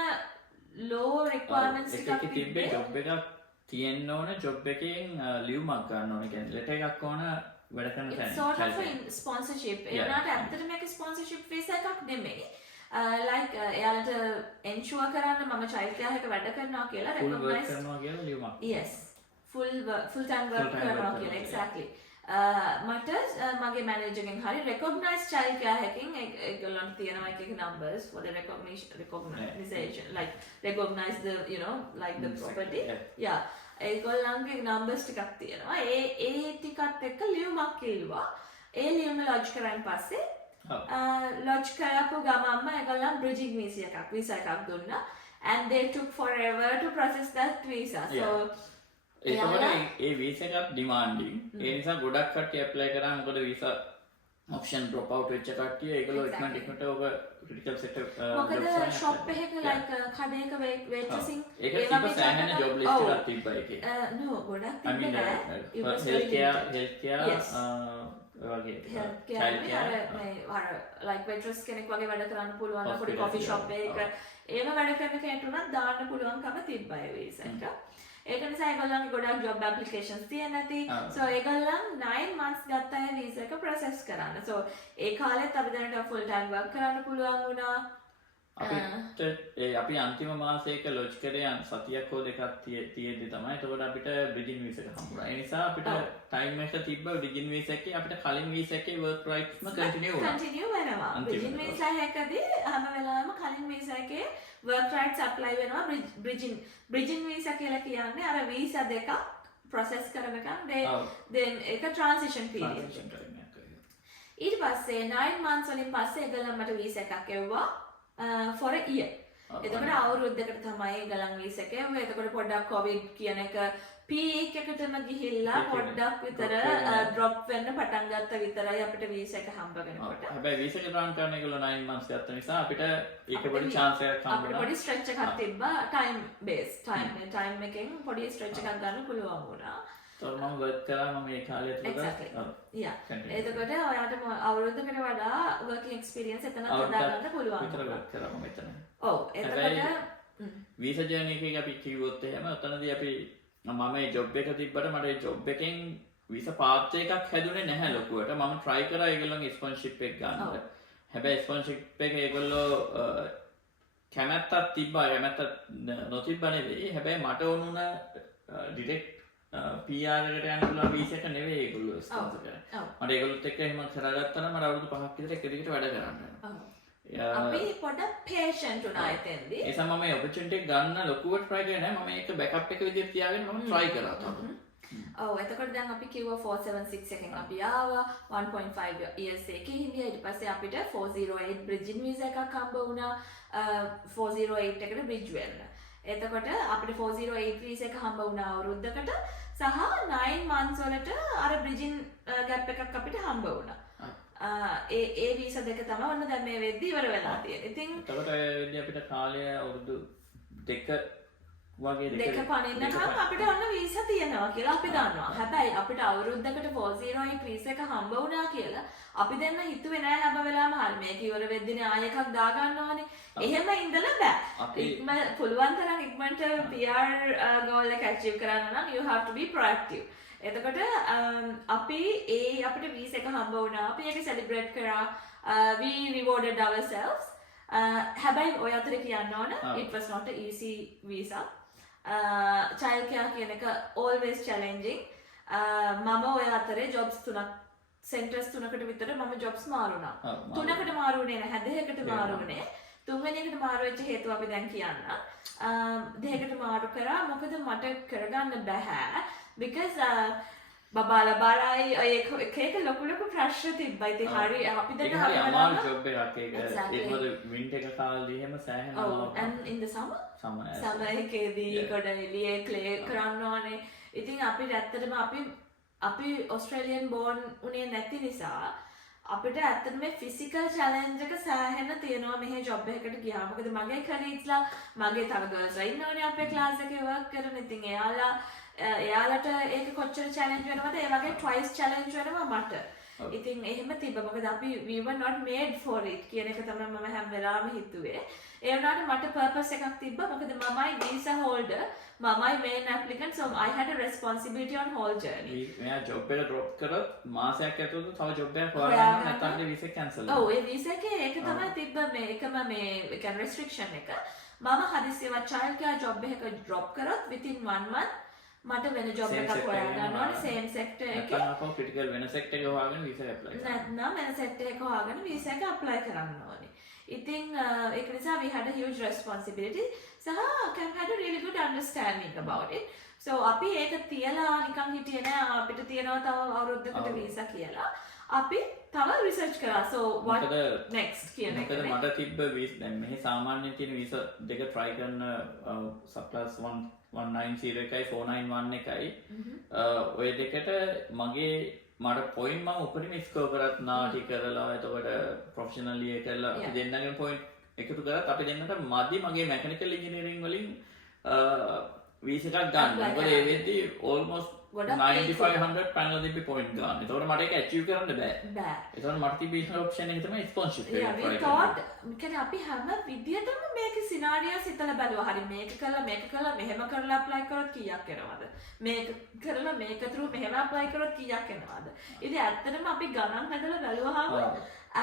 low requirements ටිකක් තිබ්බේ job එකක් තියෙන්න ඕන job එකෙන් ලියුමක් ගන්න ඕන කියන්නේ letter එකක් ඕන වැඩ කරන තැන. sort of a sponsorship. ඒකට ඇත්තටම මේක sponsorship visa එකක් නෙමෙයි. like එයාලට ensure කරන්න මම child care එක වැඩ කරනවා කියලා recognize කරනවා කියලා ලියුමක්. yes. full time work කරනවා කියලා exactly. මට මගේ මැනේජර්ගෙන් හරි recognize child care එකකින් ඒගොල්ලන්ට තියෙනවා එක numbers for the recognition like recognize the like the property. yeah. ඒගොල්ලන්ගේ numbers ටිකක් තියෙනවා. ඒ ටිකත් එක්ක ලියුමක් කිව්වා. ඒ ලියුම lodge කරන් පස්සේ lodge කරපු ගමන්ම ඒගොල්ලන් bridging visa එකක් දුන්නා. and they took forever to process that visa. so ඒකවල ඒ visa එකක් demanding. ඒ නිසා ගොඩක් කට්ටිය apply කරා. මොකද visa option drop out වෙච්ච කට්ටිය ඒගොල්ලෝ ඉක්මනට ඔක critical sector මොකද shop එකක like කඩේක waitressing ඒක තිබ්බ සෑහෙන job list එකක් තිබ්බා ඒකේ. no ගොඩක් තිබ්බේ නෑ. healthcare වගේ child care like waitress කෙනෙක් වගේ වැඩ කරන්න පුළුවන් පොඩි coffee shop එකක ඒව වැඩ කරන කෙනෙක්ට උනත් දාන්න පුළුවන්කම තිබ්බා ඒ visa එක. ඒක නිසා ඒගොල්ලන්ගේ ගොඩක් job applications තියෙන නැති. so ඒගොල්ලන් 9 months ගත්තා ඒ visa එක process කරන්න. so ඒ කාලෙත් අපි දැනට full time work කරන්න පුළුවන් වුණා. අපි අන්තිම මාසයක ලොජ් කරේ සතියක් හෝ දෙකක් තියෙද්දි තමයි. එතකොට අපිට bridging visa එක හම්බුණා. ඒ නිසා අපිට time එක තිබ්බ bridging visa එකේ අපිට කලින් visa එකේ work rights continue වුණා. continue වෙනවා. bridging visa එකදී හැම වෙලාවෙම කලින් visa එකේ work rights apply වෙනවා. bridging visa කියලා කියන්නේ අර visa දෙක process කරනකම් then ඒක transition period. ඊට පස්සේ 9 months වලින් පස්සේ ඒගොල්ලන් මට visa එකක් එව්වා for a year. එතකොට අවුරුද්දකට තමයි ඒගොල්ලන් visa එක එව්වේ. එතකොට පොඩ්ඩක් covid කියන එක peak එකටම ගිහිල්ලා පොඩ්ඩක් විතර drop වෙන්න පටන් ගත්ත විතරයි අපිට visa එක හම්බ වෙනකොට. හැබැයි visa එක plan කරන ඒගොල්ලෝ 9 months ගත්ත නිසා අපිට ඒක පොඩි chance එකක් හම්බුණා. අපිට පොඩි stretch එකක් තිබ්බා time base time එකෙන් පොඩි stretch එකක් ගන්න පුළුවන් වුණා. මම work කරා මම ඒ කාලේ තුල එතකොට ඔයාට අවුරුද්දකට වඩා working experience එතන හදාගන්න පුළුවන්. විතර work කරා මම එතන. ඔව් එතකොට visa journey එකේ අපි කිව්වොත් එහෙම ඔතනදී අපි මම මේ job එක තිබ්බට මට ඒ job එකෙන් visa path එකක් හැදුනේ නැහැ ලොකුවට. මම try කරා ඒගොල්ලන්ගේ sponsorship එක ගන්න. හැබැයි sponsorship එක ඒගොල්ලෝ කැමැත්තක් තිබ්බා. කැමැත්ත නොතිබ්බා නෙවෙයි. හැබැයි මට ඕනුන direct PR එකට යන්න පුළුවන් visa එක නෙවෙයි ඒගොල්ලෝ ස්පොන්සර් කරන්නේ. මට ඒගොල්ලොත් එක්ක එහෙම කරගත්තා නම් මට අවුරුදු 5ක් විතර එක දිගට වැඩ කරන්න වෙනවා. අපි පොඩ්ඩක් patient උනා එතෙන්දී. ඒ නිසා මම මේ opportunity එක ගන්න ලොකුවට try කරේ නැහැ. මම ඒක backup එක විදිහට තියාගෙන මම try කරා තමයි. ඔව් එතකොට දැන් අපි කිව්වා 476 එකෙන් අපි ආවා 1.5 years එකේ හිටියා ඊට පස්සේ අපිට 408 bridging visa එකක් හම්බ වුණා 408 එකට bridge වෙන්න. එතකොට අපිට 408 visa එක හම්බ වුණා අවුරුද්දකට සහ 9 months වලට අර bridging gap එකක් අපිට හම්බ වුණා. ඒ visa දෙක තමයි ඔන්න දැන් මේ වෙද්දි ඉවර වෙලා තියෙන්නේ. ඉතින් එතකොට අපිට කාලය අවුරුදු දෙක වගේ දෙක පනින්නකම් අපිට ඔන්න වීසා තියෙනවා කියලා අපි දන්නවා. හැබැයි අපිට අවුරුද්දකට 408 වීසා එක හම්බ වුණා කියලා අපි දෙන්න හිතුවේ නෑ හැම වෙලාවෙම හරි මේක ඉවර වෙද්දිනේ ආයෙ එකක් දා ගන්නවනේ. එහෙම ඉඳලා බෑ. පුළුවන් තරම් ඉක්මනට PR goal එක achieve කරන්න නම් you have to be proactive. එතකොට අපි අපිට වීසා එක හම්බ වුණා. අපි ඒක celebrate කරා. We rewarded ourselves. හැබැයි ඔය අතරේ කියන්න ඕන it was not an easy visa. child care කියන එක always challenging. මම ඔය අතරේ jobs centers 3කට විතර මම jobs මාරුණා. 3කට මාරුනේ නැහැ, 2කට මාරුනේ. 3 වෙනි එකට මාරු වෙච්ච හේතුව අපි දැන් කියන්න. 2කට මාරු කරා මොකද මට කරගන්න බෑ because බබාලා බාරයි ඒක ලොකු ප්‍රශ්න තිබ්බා. ඉතින් හරි අපි දැන් අමාරු ජොබ් එකක් ඒක. ඒකවල වින්ටර් එක කාලේ එහෙම සෑහෙනවා. and in the summer එකේදී කොට එළියේ ක්ලේ කරන්න ඕනේ. ඉතින් අපි ඇත්තටම අපි ඔස්ට්‍රේලියන් බෝර්න් උනේ නැති නිසා අපිට ඇත්තටම මේ ෆිසිකල් චැලෙන්ජ් එක සෑහෙන තියෙනවා මෙහි ජොබ් එකකට ගියාම. මොකද මගේ කලීග්ස්ලා මගේ තව ගර්ල්ස්ලා ඉන්නවනේ අපේ ක්ලාස් එකේ වර්ක් කරන. ඉතින් එයාලට ඒක කොච්චර challenge වෙනවද ඒ වගේ twice challenge වෙනවා මට. ඉතින් එහෙම තිබ්බා. මොකද අපි we were not made for it කියන එක තමයි මම හැම වෙලාවෙම හිතුවේ. ඒ වුණාට මට purpose එකක් තිබ්බා. මොකද මමයි visa holder, මමයි main applicant, so I had a responsibility on whole journey. මෙයා job එක drop කරොත් මාසයක් ඇතුළත තව job එකක් හොයාගන්න නැත්නම් ඒ visa cancel වෙනවා. ඔව් ඒ visa එකේ ඒක තමයි තිබ්බ මේකම මේ can restriction එක. මම හදිස්සියවත් child care job එක drop කරොත් within 1 month මට වෙන ජොබ් එකක් හොයාගන්න ඕනේ same sector එකේ. නැත්නම් අපෝ critical වෙන sector එක හොයාගෙන visa apply කරන්න. නැත්නම් වෙන sector එක හොයාගෙන visa එක apply කරන්න ඕනේ. ඉතින් ඒක නිසා we had a huge responsibility. සහ Cam had a really good understanding about it. So අපි ඒක තියලා නිකන් හිටියේ නෑ අපිට තියෙනවා තව අවුරුද්දකට visa කියලා. අපි තව research කරා. So what next කියන එක. මොකද මට තිබ්බ දැන් මෙහි සාමාන්‍යයෙන් තියෙන visa දෙක try කරන subclass 190 එකයි 491 එකයි ඔය දෙකට මට පොයින්ට් මම උපරිම ස්කෝර් කරත් නාටි කරලා එතකොට ප්‍රොෆෙෂනලි ඒ කරලා අපි දෙන්නගේ පොයින්ට් එකතු කරත් අපි දෙන්නට මදි මගේ මැකනිකල් ඉංජිනේරින් වලින් වීසා එකක් ගන්න. මොකද ඒ වෙද්දී almost 9500 පැනලා තිබ්බේ පොයින්ට් ගන්න. ඒතකොට මට ඒක achieve කරන්න බෑ. ඒතකොට මට තිබ්බ ඔප්ෂන් එක තමයි ස්පොන්සර්ෂිප් එක. we thought කියන්නේ අපි හැම විදියටම මේකේ සිනාරියෝස් හිතලා බලුවා. හරි මේක කළා මෙහෙම කරලා apply කරොත් කීයක් එනවද? මේක කරලා මේක through මෙහෙම apply කරොත් කීයක් එනවද? ඉතින් ඇත්තටම අපි ගණන් හදලා බලුවාම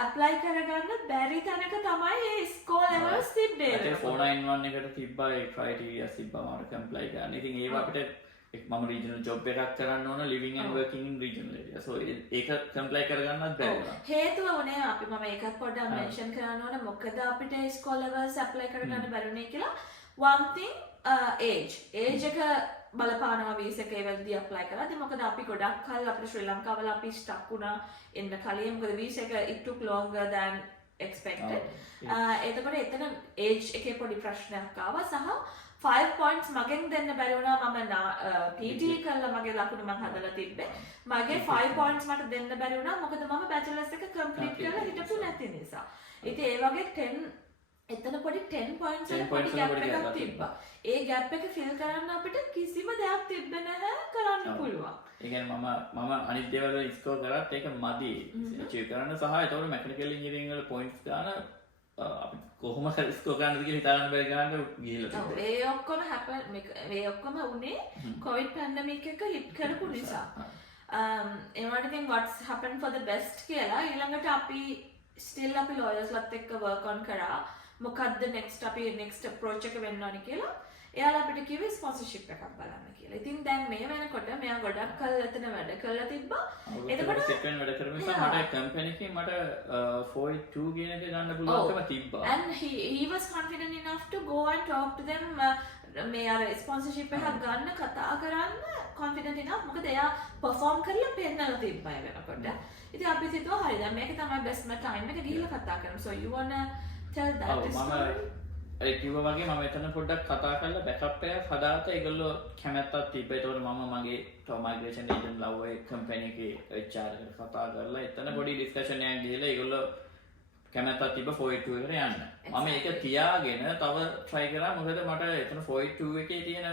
apply කරගන්න බැරි තැනක තමයි මේ score levels තිබ්බේ. ඒක 491 එකට තිබ්බා ඒ criteria තිබ්බා මට apply කරන්න. ඉතින් ඒව අපිට මම regional job එකක් කරන්න ඕන living and working in regional area. So ඒක comply කරගන්නත් බැහැ. හේතුව උනේ අපි මම ඒකත් පොඩ්ඩක් mention කරන්න ඕන මොකද අපිට school levels apply කරගන්න බැරුනේ කියලා. One thing age එක බලපානවා visa එක වෙලදී apply කරලා. ඉතින් මොකද අපි ගොඩක් කල් අපිට ශ්‍රී ලංකාවල අපි stuck වුණා එන්න කලින්. මොකද visa එක it took longer than expected. එතකොට එතන age එකේ පොඩි ප්‍රශ්නයක් ආවා සහ 5 points මගෙන් දෙන්න බැරි වුණා. මම PTE කරලා මගේ ලකුණු මම හදලා තිබ්බේ. මගේ 5 points මට දෙන්න බැරි වුණා මොකද මම bachelor's එක complete කරලා හිටපු නැති නිසා. ඉතින් ඒ වගේ 10 එතන පොඩි 10 points වල පොඩි gap එකක් තිබ්බා. ඒ gap එක fill කරන්න අපිට කිසිම දෙයක් තිබ්බේ නැහැ කරන්න පුළුවන්. ඒ කියන්නේ මම අනිත් දේවල් වල ස්කෝර් කරත් ඒක මදි achieve කරන්න සහ ඒතකොට mechanical engineering වල points ගන්න අපි කොහොම හරි ස්කෝර් ගන්නද කියලා හිතාගන්න බැරි ගන්නට ගිහිල්ලා තිබ්බා. ඒ ඔක්කොම මේ ඔක්කොම උනේ COVID pandemic එක hit කරපු නිසා. ඒ වගේ thing what's happened for the best කියලා ඊළඟට අපි still අපි lawyers ලත් එක්ක work on කරා. මොකද්ද next approach එක වෙන්න ඕනි කියලා. එයාලා අපිට කිව්වේ sponsorship එකක් බලන්න කියලා. ඉතින් දැන් මේ වෙනකොට මෙයා ගොඩක් කල් එතන වැඩ කරලා තිබ්බා. එතකොට සෙකන්ඩ් වැඩ කරපු නිසා මට කම්පැනි එකේ මට 42 කියන එක ගන්න පුළුවන්කම තිබ්බා. And he was confident enough to go and talk to them මේ අර ස්පොන්සර්ෂිප් එකක් ගන්න කතා කරන්න කොන්ෆිඩන්ට් enough මොකද එයා perform කරලා පෙන්නලා තිබ්බය වෙනකොට. ඉතින් අපි හිතුවා හරි දැන් මේක තමයි best time එක ගිහිල්ලා කතා කරමු. So you wanna tell that story? ඒ කිව්වා වගේ මම එතන පොඩ්ඩක් කතා කරලා බෑකප් එකක් හදාගත්තා. ඒගොල්ලෝ කැමැත්තක් තිබ්බා. ඒතකොට මම මගේ top migration agent ලව් ඒ කම්පැනි එකේ HR එකට කතා කරලා එතන පොඩි ඩිස්කෂන් එකක් ගිහලා ඒගොල්ලෝ කැමැත්තක් තිබ්බා 482 එකට යන්න. මම ඒක තියාගෙන තව try කරා. මොකද මට එතන 482 එකේ තියෙන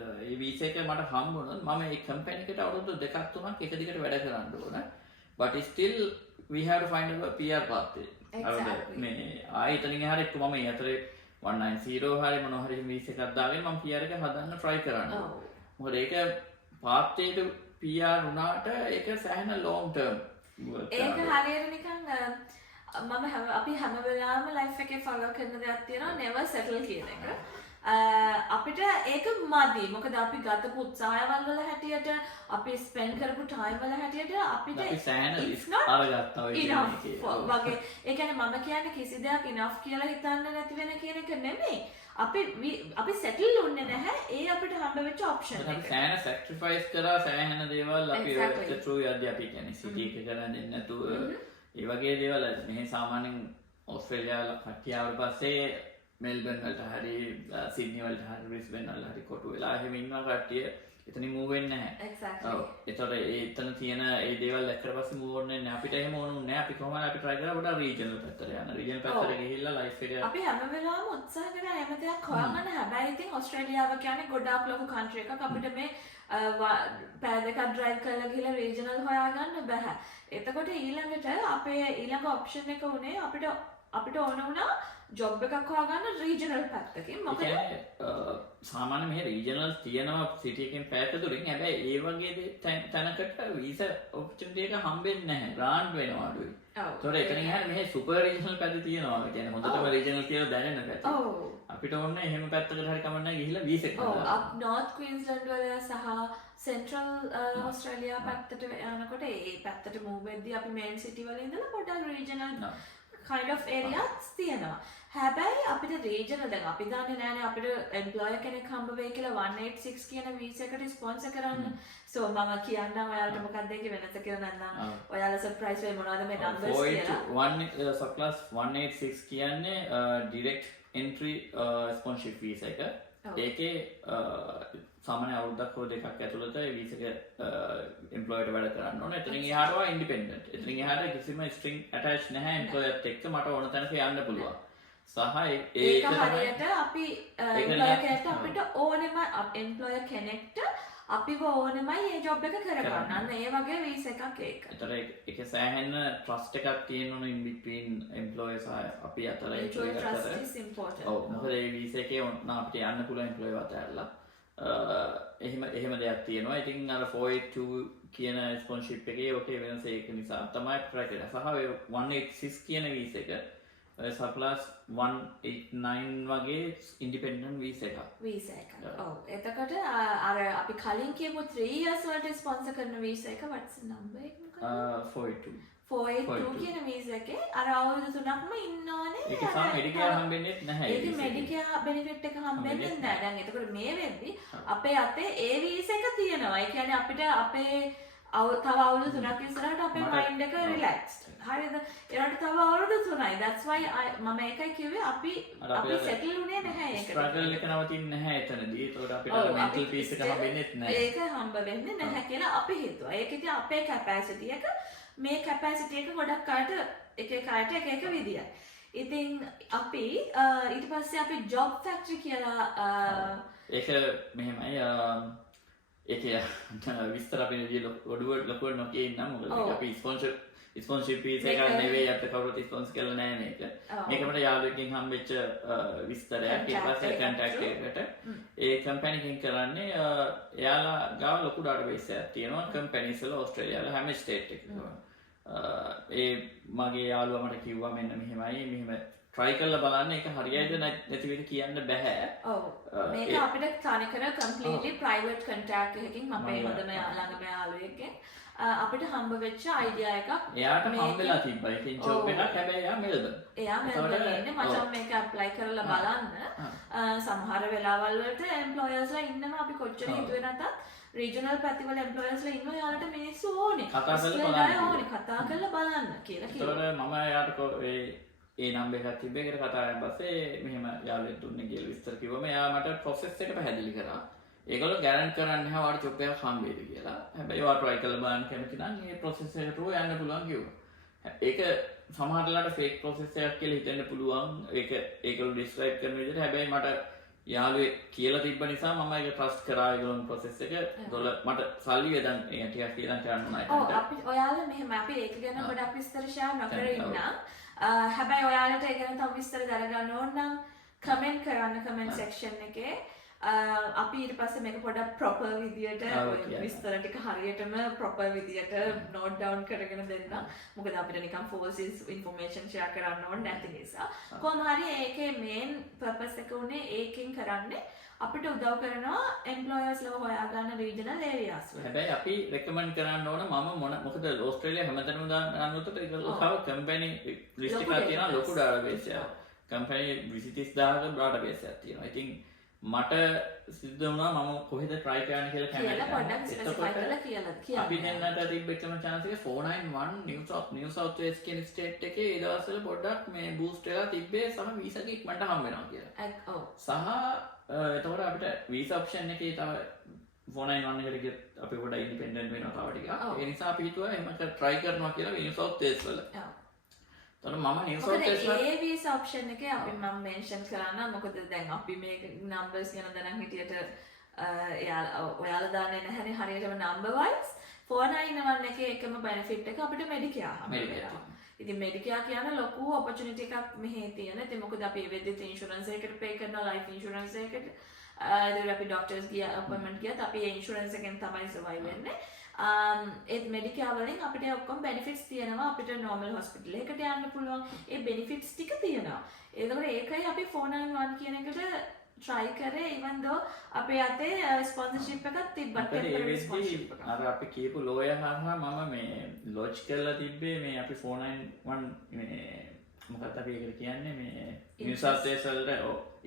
ඒ වීසා එක මට හම්බ වුණොත් මම ඒ කම්පැනි එකට අවුරුදු 2ක් 3ක් එක දිගට වැඩ කරන්න ඕන. But still we have to find a PR pathway. මේ ආයෙ එතනින් එහාට එක්ක මම ඒ අතරේ 190 හරි මොනවා හරි වීසා එකක් දාගෙන මම PR එක හදන්න try කරනවා. මොකද ඒක pathway to PR උනාට ඒක සෑහෙන long term work. ඒක හරියට නිකන් අපි හැම වෙලාවෙම life එකේ follow කරන දෙයක් තියෙනවා never settle කියන එක. අපිට ඒක මදි. මොකද අපි ගතපු උත්සාහවල් වල හැටියට අපි ස්පෙන්ඩ් කරපු ටයිම් වල හැටියට අපිට අපි සෑහෙන රිස්ක් අරගත්තා ඔය වගේ. ඒ කියන්නේ මම කියන්නේ කිසි දෙයක් enough කියලා හිතන්න නැති වෙන කියන එක නෙමෙයි. අපි settle වුණේ නැහැ. ඒ අපිට හම්බ වෙච්ච option එක. අපි සෑහෙන sacrifice කරා සෑහෙන දේවල් අපි ඔය through යද්දී අපි කියන්නේ city එක කරන් දෙන්න නැතුව ඒ වගේ දේවල් මෙහි සාමාන්‍යයෙන් ඕස්ට්‍රේලියාවල කට්ටිය ආවට පස්සේ මෙල්බන් වලට හරි සිඩ්නි වලට හරි බ්‍රිස්බේන් වලට හරි කොටු වෙලා එහෙම ඉන්නවා කට්ටිය එතනින් මූව් වෙන්නේ නැහැ. Exactly. ඔව්. ඒතකොට එතන තියෙන ඒ දේවල් දැක්කට පස්සේ මූව් වෙන්නේ නැහැ. අපිට එහෙම ඕනුන්නේ නැහැ. අපි කොහොමද අපි try කරා පොඩ්ඩක් regional පැත්තට යන්න. regional පැත්තට ගිහිල්ලා life එක අපි හැම වෙලාවෙම උත්සාහ කරා හැම දෙයක් හොයන්න. හැබැයි ඉතින් ඕස්ට්‍රේලියාව කියන්නේ ගොඩාක් ලොකු country එකක්. අපිට මේ පැය දෙකක් drive කරලා ගිහලා regional හොයාගන්න බෑ. එතකොට ඊළඟට අපේ ඊළඟ option එක උනේ අපිට ඕන වුණා ජොබ් එකක් හොයාගන්න රීජනල් පැත්තකින්. මොකද සාමාන්‍ය මෙහෙ රීජනල් තියෙනවා සිටි එකෙන් පැයක දුරින්. හැබැයි ඒ වගේ තැනකට වීසා ඔපචුනිටි එක හම්බෙන්නේ නැහැ. ග්‍රාන්ට් වෙනවා අඩුයි. ඒතකොට එතනින් එහාට මෙහෙ සුපර් රීජනල් පැත්ත තියෙනවා. ඒ කියන්නේ හොඳටම රීජනල් කියලා දැනෙන පැත්ත. අපිට ඕනේ එහෙම පැත්තකට හරි කමන්නේ ගිහිල්ලා වීසා එක ගන්න. ඔව් නෝර්ත් ක්වීන්ස්ලන්ඩ් වල සහ සෙන්ට්‍රල් ඕස්ට්‍රේලියා පැත්තට යනකොට ඒ පැත්තට මූව් වෙද්දී අපි මේන් සිටි වල ඉඳලා පොඩ්ඩක් රීජනල් kind of areas තියෙනවා. හැබැයි අපිට regional දැන් අපි දන්නේ නැහැනේ අපිට employer කෙනෙක් හම්බ වෙයි කියලා 186 කියන visa එකට sponsor කරන්න. So මම කියන්නම් ඔයාලට මොකක්ද ඒකේ වෙනස කියලා නැත්නම් ඔයාලා surprise වෙයි මොනවද මේ numbers කියලා. subclass 186 කියන්නේ direct entry sponsorship visa එක. ඒකේ සාමාන්‍ය අවුරුද්දක් හෝ දෙකක් ඇතුළත ඒ වීසා එක employer වැඩ කරන්න ඕනේ. එතනින් එහාට වා independent. එතනින් එහාට කිසිම string attach නැහැ employer එක්ක මට ඕන තැනක යන්න පුළුවන්. සහ ඒක හරියට අපි employer කෙනෙක්ට අපිට ඕනෙම employer කෙනෙක්ට අපිව ඕනෙමයි මේ job එක කරගන්න. අන්න ඒ වගේ වීසා එකක් ඒක. ඒතර ඒක සෑහෙන trust එකක් තියෙන්න ඕන in between employer සහ අපි අතර employer trust is important. ඔව් මොකද මේ වීසා එකේ අපිට යන්න පුළුවන් employer අතහැරලා එහෙම දෙයක් තියෙනවා. ඉතින් අර 482 කියන ස්පොන්සර්ෂිප් එකේ ඔකේ වෙනස ඒක නිසා තමයි try කරන්නේ. සහ ඔය 186 කියන වීසා එක subclass 189 වගේ independent visa එකක්. visa එකක්. ඔව්. එතකොට අර අපි කලින් කියපු 3 years වලට sponsor කරන visa එක what's the number එක මොකක්ද? 482. 482 කියන visa එකේ අර අවුරුදු 3ක්ම ඉන්නවනේ. ඒක තමයි Medicare හම්බෙන්නේ නැහැ. ඒක Medicare benefit එක හම්බෙන්නේ නැහැ. දැන් එතකොට මේ වෙද්දි අපේ අතේ ඒ visa එක තියෙනවා. ඒ කියන්නේ අපිට අපේ තව අවුරුදු 3ක් ඉස්සරහට අපේ mind එක relaxed. හරිද? ඒකට තව අවුරුදු 3යි. That's why මම ඒකයි කිව්වේ අපි settle උනේ නැහැ ඒකට. struggle එක නවතින්නේ නැහැ එතනදී. ඒකට අපිට mental peace එක හම්බෙන්නේ නැහැ. ඒක හම්බ වෙන්නේ නැහැ කියලා අපි හිතුවා. ඒක ඉතින් අපේ capacity එක මේ capacity එක ගොඩක් අයට එක එක අයට එක එක විදියයි. ඉතින් අපි ඊට පස්සේ අපි job factory කියලා ඒක මෙහෙමයි ඒක විස්තර අපි ලොකුවට නොකිය ඉන්නම්. මොකද අපි ස්පොන්සර්ෂිප් වීසා එකක් නෙවෙයි අපිට කවුරුත් ස්පොන්සර් කරලා නැහැ මේක. මේක මට යාළුවෙක්ගෙන් හම්බෙච්ච විස්තරයක්. ඊට පස්සේ කන්ටැක්ට් එකකට ඒ කම්පැනි එකෙන් කරන්නේ එයාලා ගාව ලොකු ඩාටාබේස් එකක් තියෙනවා කම්පැනිස් වල ඕස්ට්‍රේලියාවල හැම ස්ටේට් එකකම. ඒ මගේ යාළුවා මට කිව්වා මෙන්න මෙහෙම try කරලා බලන්න ඒක හරියයිද නැති වෙයිද කියන්න බෑ. ඔව්. මේක අපිට තනිකර completely private contact එකකින් අපේ හොඳම ළඟම යාළුවෙක්ගෙන් අපිට හම්බ වෙච්ච idea එකක්. එයාට හම්බෙලා තිබ්බා. ඒකෙන් job එකක් හැබැයි එයා මෙල්බන්. එයා මෙල්බන් ඉන්නේ. මචං මේක apply කරලා බලන්න. සමහර වෙලාවල් වලට එම්ප්ලොයර්ස්ලා ඉන්නවා අපි කොච්චර හිතුවේ නැතත් රීජනල් පැතිවල එම්ප්ලොයර්ස්ලා ඉන්නවා යාලට මිනිස්සු ඕනේ කතා කරලා Skilled බලන්න අය ඕනේ කතා කරලා බලන්න කියලා කිව්වා. ඒතකොට මම එයාට ඒ නම්බර් එකක් තිබ්බේ ඒකට කතා කරන් පස්සේ මෙහෙම යාළුවෙක් දුන්නේ කියලා විස්තර කිව්වම එයා මට ප්‍රොසෙස් එක පැහැදිලි කරා. ඒගොල්ලෝ ගැරන්ටි කරන්නේ නැහැ ඔයාලට ජොබ් එකක් හම්බ වෙයිද කියලා. හැබැයි ඔයා try කරලා බලන්න කැමති නම් මේ ප්‍රොසෙස් එකට යන්න පුළුවන් කිව්වා. ඒක සමහර වෙලාවට fake process එකක් කියලා හිතෙන්න පුළුවන්. ඒගොල්ලෝ describe කරන විදිහට හැබැයි මට යාළුවෙක් කියලා තිබ්බ නිසා මම ඒක ට්‍රස්ට් කරා ඒගොල්ලෝ process එක. ඒගොල්ලෝ මට සල්ලි වෙදන් ඒ ටිකක් කියලා කරන්න ඕනයි. ඔව් අපි ඔයාලා මෙහෙම අපි ඒක ගැන ගොඩක් විස්තර share නොකර ඉන්නම්. හැබැයි ඔයාලට ඒ ගැන තව විස්තර දැනගන්න ඕන නම් කමෙන්ට් කරන්න කමෙන්ට් සෙක්ෂන් එකේ. අපි ඊට පස්සේ මේක පොඩක් ප්‍රොපර් විදියට විස්තර ටික හරියටම ප්‍රොපර් විදියට නෝට් ඩවුන් කරගෙන දෙන්න. මොකද අපිට නිකන් ෆෝසිස් ඉන්ෆර්මේෂන් ෂෙයා කරන්න ඕනේ නැති නිසා. කොහොම හරි ඒකේ මේන් පර්පස් එක උනේ ඒකෙන් කරන්නේ අපිට උදව් කරනවා එම්ප්ලොයර්ස්ලා හොයාගන්න රීජනල් ඒරියාස් වල. හැබැයි අපි රෙකමන්ඩ් කරන්න ඕන මම මොකද ඕස්ට්‍රේලියා හැමතැනම ගන්නකොට ඒගොල්ලෝ තව කම්පැනි ලිස්ට් එකක් තියෙනවා ලොකු ඩාටාබේස් එකක්. කම්පැනි 23000ක ඩාටාබේස් එකක් තියෙනවා. ඉතින් මට සිද්ධ වුණා මම කොහෙද try කරන්න කියලා කැමතියි. අපි දෙන්නට තිබ්බ එකම chance එක 491 New South Wales කියන state එකේ ඒ දවස්වල පොඩ්ඩක් මේ boost එකක් තිබ්බේ සම visa එක ඉක්මනට හම්බ වෙනවා කියලා. ඔව්. සහ එතකොට අපිට visa option එකේ තව 491 එකට ගියත් අපි පොඩ්ඩක් independent වෙනවා තව ටිකක්. ඒ නිසා අපි හිතුවා එහෙම try කරනවා කියලා New South Wales වල. මම New South Wales වල ඒ visa option එකේ අපි මම mention කරන්න මොකද දැන් අපි මේ numbers ගැන දැනන් හිටියට ඔයාලා දාන්නේ නැහැනේ හරියටම number wise 491 එකේ එකම benefit එක අපිට Medicare හම්බෙනවා. ඉතින් Medicare කියන්නේ ලොකු opportunity එකක් මෙහි තියෙන. ඉතින් මොකද අපි ඒ වෙද්දිත් insurance එකකට pay කරනවා life insurance එකකට. ඒකට අපි doctors ගියා appointment ගියත් අපි ඒ insurance එකෙන් තමයි survive වෙන්නේ. ඒත් Medicare වලින් අපිට ඔක්කොම benefits තියෙනවා අපිට normal hospital එකකට යන්න පුළුවන් ඒ benefits ටික තියෙනවා ඒකෝර ඒකයි අපි 491 කියන එකට try කරේ even though අපේ අතේ sponsorship එකක් තිබ්බත් temporary sponsorship එකක් අර අපි කියපු lawyer හරහා මම මේ lodge කරලා තිබ්බේ මේ අපි 491 මේ මොකක්ද අපි ඒකට කියන්නේ මේ New South Wales වලට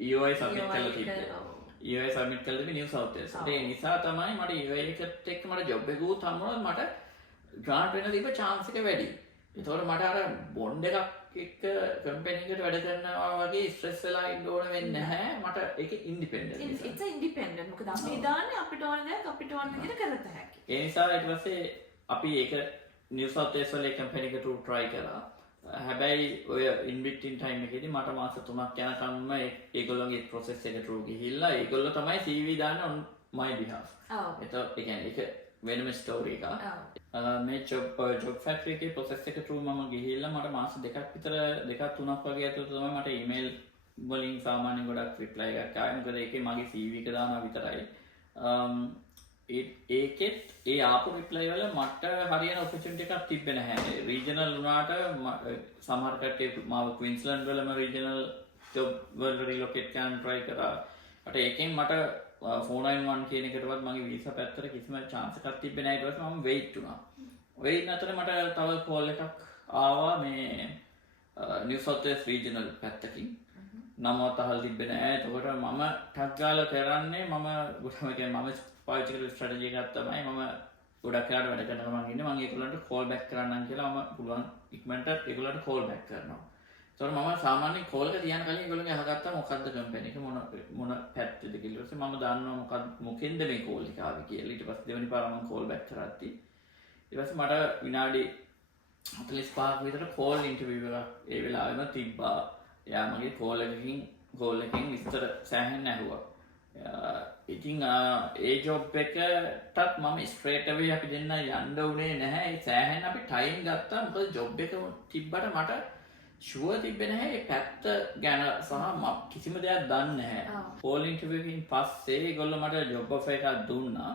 EOI submit කරලා තිබ්බේ EOI submit කරලා තිබ්බේ New South Wales. ඒ නිසා තමයි මට EOI එකට එක්ක මට job එකකුත් හම්බුණා මට grant වෙන තිබ්බ chance එක වැඩි. ඒතකොට මට අර bond එකක් එක්ක company එකට වැඩ කරනවා වගේ stress වෙලා ඉන්න ඕන වෙන්නේ නැහැ. මට ඒක independent. It's a independent. මොකද අපි දාන්නේ අපිට ඕන දේ අපිට ඕන විදිහට කරත හැකියි. ඒ නිසා ඊට පස්සේ අපි ඒක New South Wales වල company එකට try කරා. හැබැයි ඔය ඉන්බිට්ටින් ටයිම් එකේදී මට මාස 3ක් යනකම්ම ඒගොල්ලෝගේ process එක through ගිහිල්ලා ඒගොල්ලෝ තමයි CV දාන්න on my behalf. ඔව්. ඒ කියන්නේ ඒක වෙනම ස්ටෝරි එකක්. මේ job factory එකේ process එක through මම ගිහිල්ලා මට මාස 2ක් විතර 2-3ක් වගේ ඇතුළත තමයි මට email වලින් සාමාන්‍යයෙන් ගොඩක් reply එකක් ආවේ. මොකද ඒකේ මගේ CV එක දානවා විතරයි. ඒකෙත් ඒ ආපු රිප්ලයි වල මට හරියන ඔපචුනිටි එකක් තිබ්බේ නැහැ. රීජනල් වුණාට සමහර කට්ටිය මාව ක්වීන්ස්ලන්ඩ් වලම රීජනල් ජොබ් වල රිලොකේට් කරන්න try කරා. මට ඒකෙන් මට 491 කියන එකටවත් මගේ වීසා පැත්තට කිසිම chance එකක් තිබ්බේ නැහැ. ඊට පස්සේ මම wait වුණා. wait අතර මට තව call එකක් ආවා මේ New South Wales regional පැත්තකින්. නමවත් අහලා තිබ්බේ නැහැ. එතකොට මම ටක් ගාලා කරන්නේ මම ගොඩම කියන්නේ මම පාවිච්චි කරපු ස්ට්‍රැටජි එකක් තමයි මම ගොඩක් කාලට වැඩ කරනවා මම ඉන්නේ මම ඒගොල්ලන්ට කෝල් බෑක් කරන්නම් කියලා මම පුළුවන් ඉක්මනට ඒගොල්ලන්ට කෝල් බෑක් කරනවා. ඒතකොට මම සාමාන්‍යයෙන් කෝල් එක තියන කලින් ඒගොල්ලෝගෙන් අහගත්තා මොකද්ද කම්පැනි එක මොන පැත්තද කියලා. ඊට පස්සේ මම දන්නවා මොකෙන්ද මේ කෝල් එක ආවේ කියලා. ඊට පස්සේ දෙවෙනි පාර මම කෝල් බෑක් කරද්දි ඊට පස්සේ මට විනාඩි 45ක් විතර කෝල් ඉන්ටර්විව් එකක් ඒ වෙලාවෙම තිබ්බා. එයා මගේ කෝල් එකකින් විස්තර සෑහෙන්න ඇහුවා. ඉතින් ඒ ජොබ් එකටත් මම ස්ට්‍රේට් අවේ අපි දෙන්න යන්න උනේ නැහැ. ඒ සෑහෙන අපි ටයිම් ගත්තා. මොකද ජොබ් එක තිබ්බට මට ෂුවර් තිබ්බේ නැහැ ඒ පැත්ත ගැන සහ මම කිසිම දෙයක් දන්නේ නැහැ. කෝල් ඉන්ටර්විව් එකකින් පස්සේ ඒගොල්ලෝ මට ජොබ් ඔෆර් එකක් දුන්නා.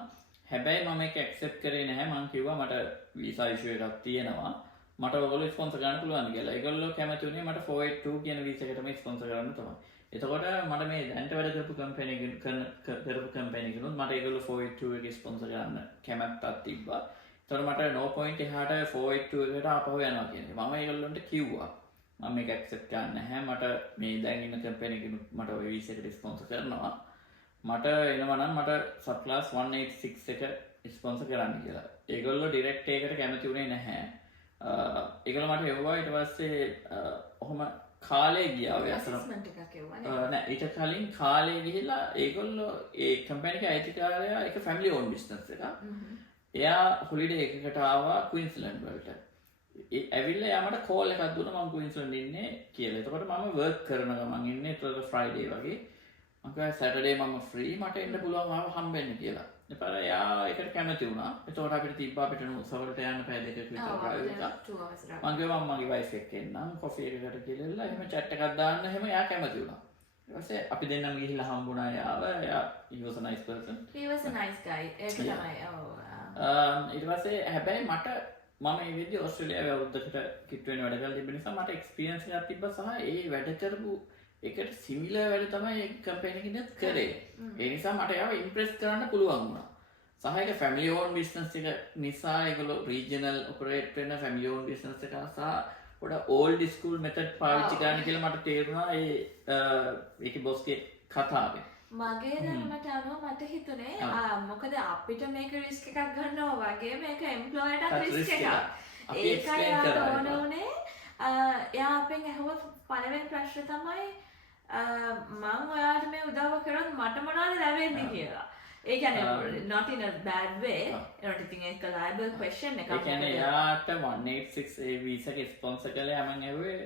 හැබැයි මම ඒක ඇක්සෙප්ට් කරේ නැහැ. මම කිව්වා මට වීසා ඉෂුව එකක් තියෙනවා. මට ඔයගොල්ලෝ ස්පොන්සර් කරන්න පුළුවන්ද කියලා. ඒගොල්ලෝ කැමති වුණේ මට 482 කියන වීසා එකටම ස්පොන්සර් කරන්න තමයි. එතකොට මට මේ දැන්ට වැඩ කරපු කම්පැනි කෙනුත් මට ඒගොල්ලෝ 482 එකේ ස්පොන්සර් කරන්න කැමැත්තක් තිබ්බා. එතකොට මට no point එහාට 482 එකට ආපහු යනවා කියන්නේ. මම ඒගොල්ලන්ට කිව්වා මම මේක ඇක්සෙප්ට් කරන්නේ නැහැ. මට මේ දැන් ඉන්න කම්පැනි කෙනෙක් මට ඔය වීසා එකට ස්පොන්සර් කරනවා. මට එනවා නම් මට සබ් ක්ලාස් 186 එක ස්පොන්සර් කරන්න කියලා. ඒගොල්ලෝ ඩිරෙක්ට් ඒකට කැමති වුණේ නැහැ. ඒගොල්ලෝ මට එවුවා ඊට පස්සේ ඔහොම කාලේ ගියා ඔය අසල ඇසස්මන්ට් එකක් එවුවා නෑ ඊට කලින් කාලේ ගිහිලා ඒගොල්ලෝ ඒ කම්පැනි එකේ අයිතිකාරයා එක ෆැමිලි ඕන් බිස්නස් එකක්. එයා හොලිඩේ එකකට ආවා ක්වීන්ස්ලන්ඩ් වලට. ඇවිල්ලා එයා මට කෝල් එකක් දුන්නා මම ක්වීන්ස්ලන්ඩ් ඉන්නේ කියලා. එතකොට මම වර්ක් කරන ගමන් ඉන්නේ ඒතකොට ෆ්‍රයිඩේ වගේ. මම කිව්වා සැටර්ඩේ මම ෆ්‍රී මට එන්න පුළුවන් ආව හම්බෙන්න කියලා. ඊපස්සේ එයා ඒකට කැමති වුණා. එතකොට අපිට තිබ්බා අපිට උසවලට යන්න පැය දෙකක විතර drive එකක්. මම කිව්වා මම මගේ වයිෆ් එක්ක එන්නම් කොෆි එකකට කියලා එහෙම chat එකක් දාන්න එහෙම එයා කැමති වුණා. ඊට පස්සේ අපි දෙන්නම ගිහිල්ලා හම්බුණා එයාව. එයා he was a nice person. He was a nice guy. ඒක තමයි. ඊට පස්සේ හැබැයි මට මම මේ විදිහේ ඕස්ට්‍රේලියාවේ අවුරුද්දකට කිට් වෙන වැඩ කරලා තිබෙන නිසා මට එක්ස්පීරියන්ස් එකක් තිබ්බා සහ ඒ වැඩ කරපු එකට සිමිලර් වැඩ තමයි ඒ කම්පැනි එකෙන් කරේ. ඒ නිසා මට එයාව ඉම්ප්‍රෙස් කරන්න පුළුවන් වුණා. සහ ඒක ෆැමිලි ඕන් බිස්නස් එක නිසා ඒගොල්ලෝ රීජනල් ඔපරේට් වෙන ෆැමිලි ඕන් බිස්නස් එක සහ පොඩ ඕල්ඩ් ස්කූල් මෙතඩ් පාවිච්චි කරන්න කියලා මට තේරුණා ඒකේ බොස්ගේ කතාවේ. මගේ දැනුමට අනුව මට හිතුනේ මොකද අපිට මේක රිස්ක් එකක් ගන්නවා වගේ මේක එම්ප්ලොයර්ටත් රිස්ක් එකක්. ඒකයි යාට ඕන උනේ එයා අපෙන් ඇහුව පළවෙනි ප්‍රශ්නේ තමයි මම ඔයාලට මේ උදව්ව කරොත් මට මොනවද ලැබෙන්නේ කියලා. ඒ කියන්නේ not in a bad way. ඒකට ඉතින් ඒක liable question එකක්. ඒ කියන්නේ යාට 186 ඒ වීසා එක ස්පොන්සර් කළේ මම ඇහුවේ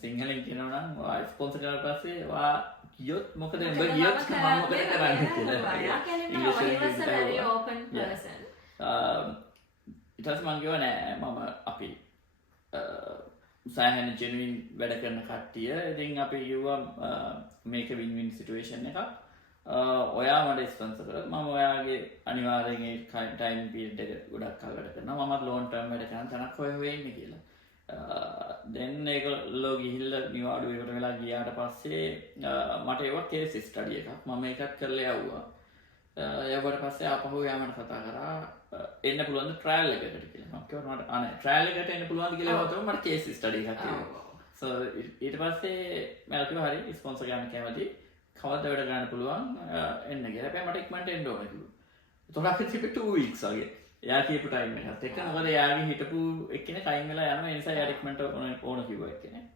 සිංහලෙන් කියනවා නම් ඔයා ස්පොන්සර් කරලා පස්සේ ඔයා ගියොත් මොකද උඹ ගියොත් මම මොකද කරන්නේ කියලා. ඉංග්‍රීසි very open person. ඊට පස්සේ මම කිව්වා නෑ මම අපි සෑහෙන ජෙනුයින් වැඩ කරන කට්ටිය. ඉතින් අපි කිව්වා මේක වින් වින් සිටුේෂන් එකක්. ඔයා මට ස්පොන්සර් කරලා මම ඔයාගේ අනිවාර්යෙන් ඒ ටයිම් පීරියඩ් එක ගොඩක් කල් වැඩ කරනවා. මමත් ලෝන් ටර්ම් වැඩ කරන තැනක් හොය ඉන්නේ කියලා. දැන් ඒගොල්ලෝ ගිහිල්ලා නිවාඩු එකට වෙලා ගියාට පස්සේ මට ඒව කේස් ස්ටඩි එකක් මම ඒකත් කරලා යවුවා. යවුවට පස්සේ ආපහු යා මට කතා කරා එන්න පුළුවන්ද ට්‍රයල් එකකට කියලා. මම කිව්වා මට අනේ ට්‍රයල් එකට එන්න පුළුවන්ද කියලා හවතම මට කේස් ස්ටඩි එකක් කිව්වා. සෝ ඊට පස්සේ මම කිව්වා හරි ස්පොන්සර් ගන්න කැමති කවද්ද වැඩ ගන්න පුළුවන් එන්න කියලා. හැබැයි මට ඉක්මනට එන්න ඕනේ කිව්වා. ඒතකොට අපි තිබ්බේ 2 weeks වගේ. එයා කියපු ටයිම් එකත් එක්ක මොකද එයාගේ හිටපු එක්කෙනෙක් ටයිම් වෙලා යනවා. ඒ නිසා එයාට ඉක්මනට ඕන කිව්වා එක්කෙනෙක්.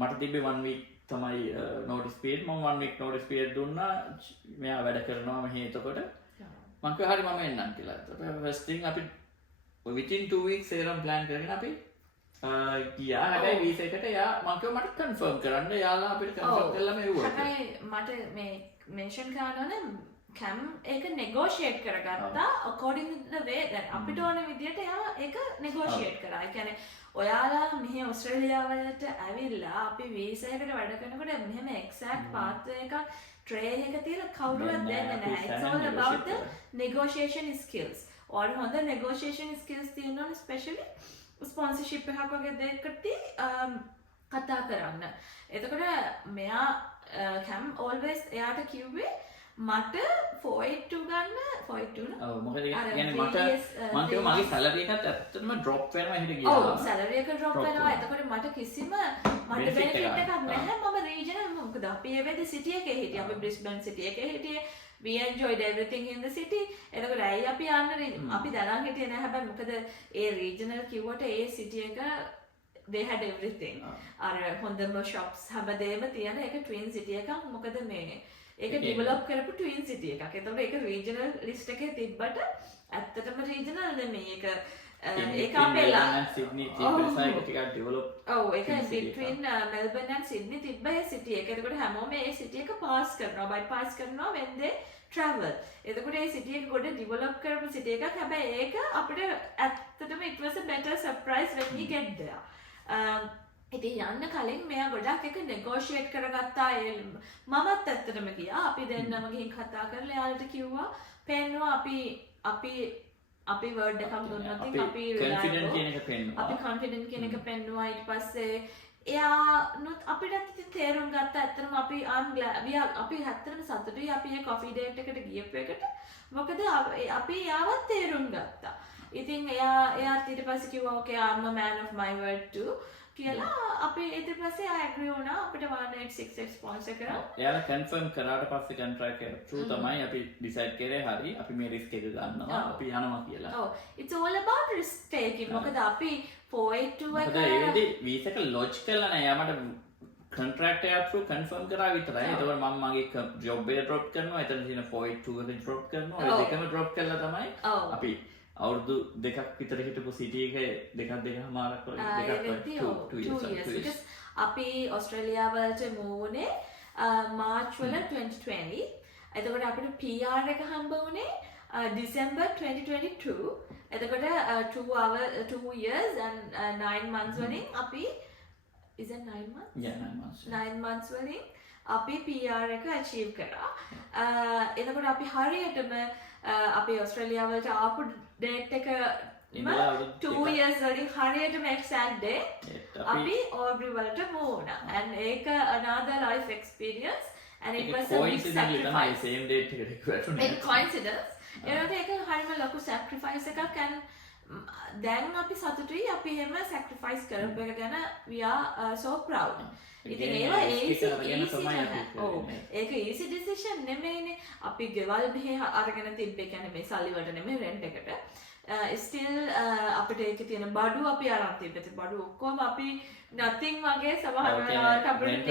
මට තිබ්බේ 1 week තමයි notice period. මම 1 week notice period දුන්නා. මෙයා වැඩ කරනවා මෙහි. එතකොට මම කිව්වා හරි මම එන්නම් කියලා. එතකොට first thing අපි within 2 weeks ඒරම් plan කරගෙන අපි ගියා. හැබැයි වීසා එකට එයා මම කිව්වා මට confirm කරන්න. එයාලා අපිට confirm කරලා මෙව්වා. හැබැයි මට මේ mention කරන්න ඕනේ කැම් ඒක නෙගෝෂියේට් කරගත්තා according to the way දැන් අපිට ඕන විදියට එයා ඒක නෙගෝෂියේට් කරා. ඒ කියන්නේ ඔයාලා මෙහි ඕස්ට්‍රේලියාව වලට ඇවිල්ලා අපි වීසා එකට වැඩ කරනකොට මෙහෙම exact pathway එකක් tray එක තියලා කවුරුවත් දෙන්නේ නැහැ. It's all about the negotiation skills. ඔයාලා හොඳ negotiation skills තියෙනවා especially sponsorship එකක් වගේ දෙයකදී කතා කරන්න. එතකොට මෙයා කැම් always එයාට කිව්වේ මට 482 ගන්න 482 නේ. ඔව් මොකද කියන්නේ මට මම කිව්වා මගේ සැලරි එකත් ඇත්තටම ඩ්‍රොප් වෙනවා එහෙට ගියා. ඔව් සැලරි එක ඩ්‍රොප් වෙනවා. එතකොට මට කිසිම මට බෙනිෆිට් එකක් නැහැ. මම රීජනල් මොකද අපි ඒ වෙලේ සිටි එකේ හිටියේ. අපි බ්‍රිස්බන් සිටි එකේ හිටියේ. We enjoyed everything in the city. එතකොට ඇයි අපි යන්න අපි දැනන් හිටියේ නැහැ. හැබැයි මොකද ඒ රීජනල් කිව්වට ඒ සිටි එක they had everything. අර හොඳම shops හැමදේම තියෙන ඒක twin city එකක්. මොකද මේ ඒක ඩෙවලොප් කරපු ට්වින් සිටි එකක්. එතකොට ඒක රීජනල් ලිස්ට් එකේ තිබ්බට ඇත්තටම රීජනල් නෙමෙයි. ඒක අපේලා සිඩ්නි තිබ්බසයි ටිකක් ඩෙවලොප්. ඔව් ඒක between මෙල්බන් and සිඩ්නි තිබ්බ ඒ සිටි එක. එතකොට හැමෝම ඒ සිටි එක පාස් කරනවා. බයිපාස් කරනවා when they travel. එතකොට ඒ සිටි එක ගොඩ ඩෙවලොප් කරපු සිටි එකක්. හැබැයි ඒක අපිට ඇත්තටම it was a better surprise when we get there. ඉතින් යන්න කලින් මෙයා ගොඩක් එක නෙගෝෂියේට් කරගත්තා. මමත් ඇත්තටම ගියා. අපි දෙන්නම ගිහින් කතා කරලා එයාලට කිව්වා පෙන්නවා අපි වර්ඩ් එකක් දුන්නොත් අපි confident කියන එක පෙන්නවා. අපි confident කියන එක පෙන්නවා. ඊට පස්සේ එයානුත් අපිට ඉතින් තේරුම් ගත්තා ඇත්තටම අපි අපි ඇත්තටම සතුටුයි අපි මේ කොෆි ඩේට් එකට ගියපු එකට. මොකද අපි යාවත් තේරුම් ගත්තා. ඉතින් එයාත් ඊට පස්සේ කිව්වා okay I'm a man of my word too. කියලා අපි ඊට පස්සේ ඇග්‍රී වුණා අපිට 186 ස්පොන්සර් කරා. එයාලා කන්ෆර්ම් කරාට පස්සේ කොන්ට්‍රැක්ට් එක through තමයි අපි ඩිසයිඩ් කරේ හරි අපි මේ රිස්ක් එක ගන්නවා අපි යනවා කියලා. ඔව්. It's all about risk taking. මොකද අපි 482 මොකද ඒ වෙලේ වීසා එක ලොජ් කරලා නැහැ. යාමට කොන්ට්‍රැක්ට් එක through කන්ෆර්ම් කරා විතරයි. ඒතකොට මම මගේ ජොබ් එක ඩ්‍රොප් කරනවා. එතන තියෙන 482 එක ඩ්‍රොප් කරනවා. ඒ දෙකම ඩ්‍රොප් කරලා තමයි අපි අවුරුදු දෙකක් විතර හිටපු සිටි එක දෙකමාරක් වගේ 2 years. අපි ඔස්ට්‍රේලියා වලට move වුණේ මාර්ච් වල 2020. එතකොට අපිට PR එක හම්බ වුණේ December 2022. එතකොට 2 years and 9 months වලින් අපි is it 9 months? Yeah, 9 months. 9 months වලින් අපි PR එක achieve කරා. එතකොට අපි හරියටම අපි ඔස්ට්‍රේලියා වලට ආපු date එක 2 years වලින් හරියටම exact day අපි Albury වලට move වුණා. And ඒක another life experience and it was a big sacrifice. Same date එකට වැටුණා. It coincidence. ඒකට ඒක හරියම ලොකු sacrifice එකක් and දැන් අපි සතුටුයි අපි එහෙම sacrifice කරපු එක ගැන we are so proud. ඉතින් ඒවා ඒක easy decision නෙමෙයිනේ. අපි ගෙවල් මෙහෙ අරගෙන තිබ්බේ කියන්නේ මේ සල්ලි වලට නෙමෙයි rent එකට. Still අපිට ඒකේ තියෙන බඩු අපි අරන් තිබ්බේ. බඩු ඔක්කොම අපි nothing වගේ සමහර වෙලාවට අපිට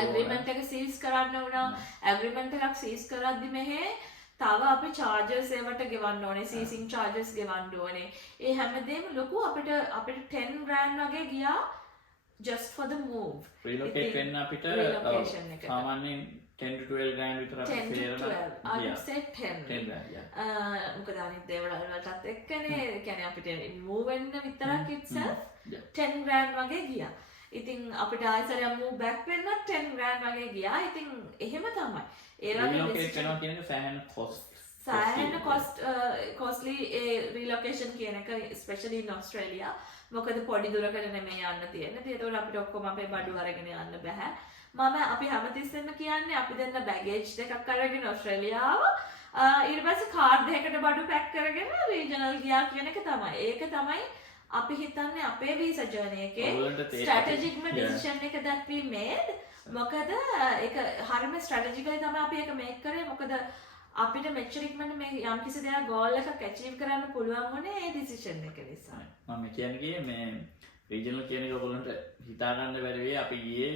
agreement එක seize කරන්න වුණා. agreement එකක් seize කරද්දි මෙහෙ තව අපි charges ඒවට ගෙවන්න ඕනේ, seizing charges ගෙවන්න ඕනේ. ඒ හැමදේම ලොකු අපිට 10 grand වගේ ගියා just for the move. relocate වෙන්න අපිට සාමාන්‍යයෙන් 10 to 12 grand විතර අපිට 10 to 12. I would say 10. 10 grand, yeah. මොකද අනිත් දේවල් වලටත් එක්කනේ. ඒ කියන්නේ අපිට move වෙන්න විතරක් itself 10 grand වගේ ගියා. ඉතින් අපිට ආයෙත් move back වෙන්නත් 10 grand වගේ ගියා. ඉතින් එහෙම තමයි. ඒ වගේ relocate වෙනවා කියන එක සෑහෙන costly relocation කියන එක especially in Australia. මොකද පොඩි දුරකට නෙමෙයි යන්න තියෙන්නේ. ඒතකොට අපිට ඔක්කොම අපේ බඩු අරගෙන යන්න බෑ. අපි හැමතිස්සෙම කියන්නේ අපි දෙන්න baggage දෙකක් අරගෙන ඔස්ට්‍රේලියාව ඊට පස්සේ කාර් දෙකකට බඩු පැක් කරගෙන regional ගියා කියන එක තමයි. ඒක තමයි අපි හිතන්නේ අපේ visa journey එකේ strategic decision එක that we made. මොකද ඒක හරියම strategically තමයි අපි ඒක make කරේ. මොකද අපිට මෙච්චර ඉක්මනට මේ යම් කිසි දෙයක් goal එකක් achieve කරන්න පුළුවන් වුණේ ඒ decision එක නිසා. මම කියන්නේ මේ regional කියන එක ඔයගොල්ලන්ට හිතා ගන්න බැරි වෙයි. අපි ගියේ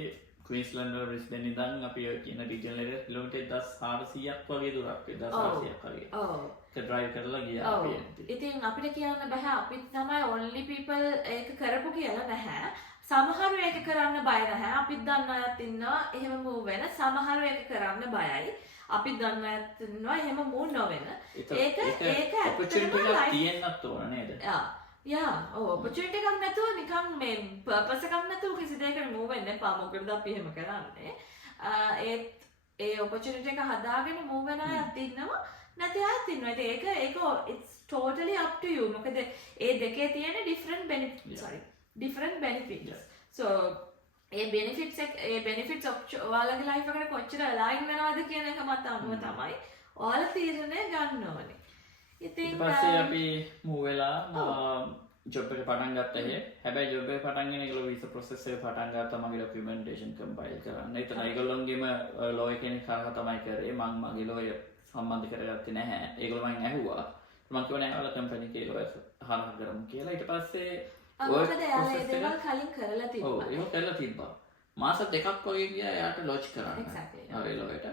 Queensland වල Brisbane ඉඳන් අපි කියන regional එක කිලෝමීටර් 1400ක් වගේ දුරක් 1400ක් වගේ. ඔව්. ඒක drive කරලා ගියා අපි. ඉතින් අපිට කියන්න බෑ අපි තමයි only people ඒක කරපු කියලා නැහැ. සමහරු ඒක කරන්න බය නැහැ. අපිත් දන්න අයත් ඉන්නවා එහෙම move වෙන. සමහරු ඒක කරන්න බයයි. අපි දන්න අයත් ඉන්නවා එහෙම move නොවෙන. ඒක opportunity එකක් තියෙන්නත් ඕන නේද? opportunity එකක් නැතුව නිකන් මේ purpose එකක් නැතුව කිසි දෙයකට move වෙන්න එපා. මොකද අපි එහෙම කරන්නේ. ඒ opportunity එක හදාගෙන move වෙන අයත් ඉන්නවා. නැති අයත් ඉන්නවා. ඒක it's totally up to you. මොකද ඒ දෙකේ තියෙන different benefits. So ඒ benefits ඔයාලගේ life එකට කොච්චර align වෙනවද කියන එක මත අනුව තමයි ඔයාලා තීරණය ගන්න ඕනේ. ඉතින් පස්සේ අපි move වෙලා job එක පටන් ගත්තා එහෙ. හැබැයි job එක පටන් ගෙන ඒගොල්ලෝ visa process එක පටන් ගත්තා මගේ documentation compile කරන්න. ඒතන ඒගොල්ලෝන්ගේම lawyer කෙනෙක් කරා තමයි කරේ. මම මගේ lawyer සම්බන්ධ කරගත්තේ නැහැ. ඒගොල්ලෝ මගෙන් ඇහුවා. මම කිව්වා නෑ ඔයාලා company එකේ lawyer හරහා කරමු කියලා. ඊට පස්සේ මොකද එයාලා ඒ දේවල් කලින් කරලා තිබ්බා. ඔව් ඒක කරලා තිබ්බා. මාස දෙකක් වගේ ගියා එයාට ලොජ් කරන්න. Exactly. හරි ලොයට.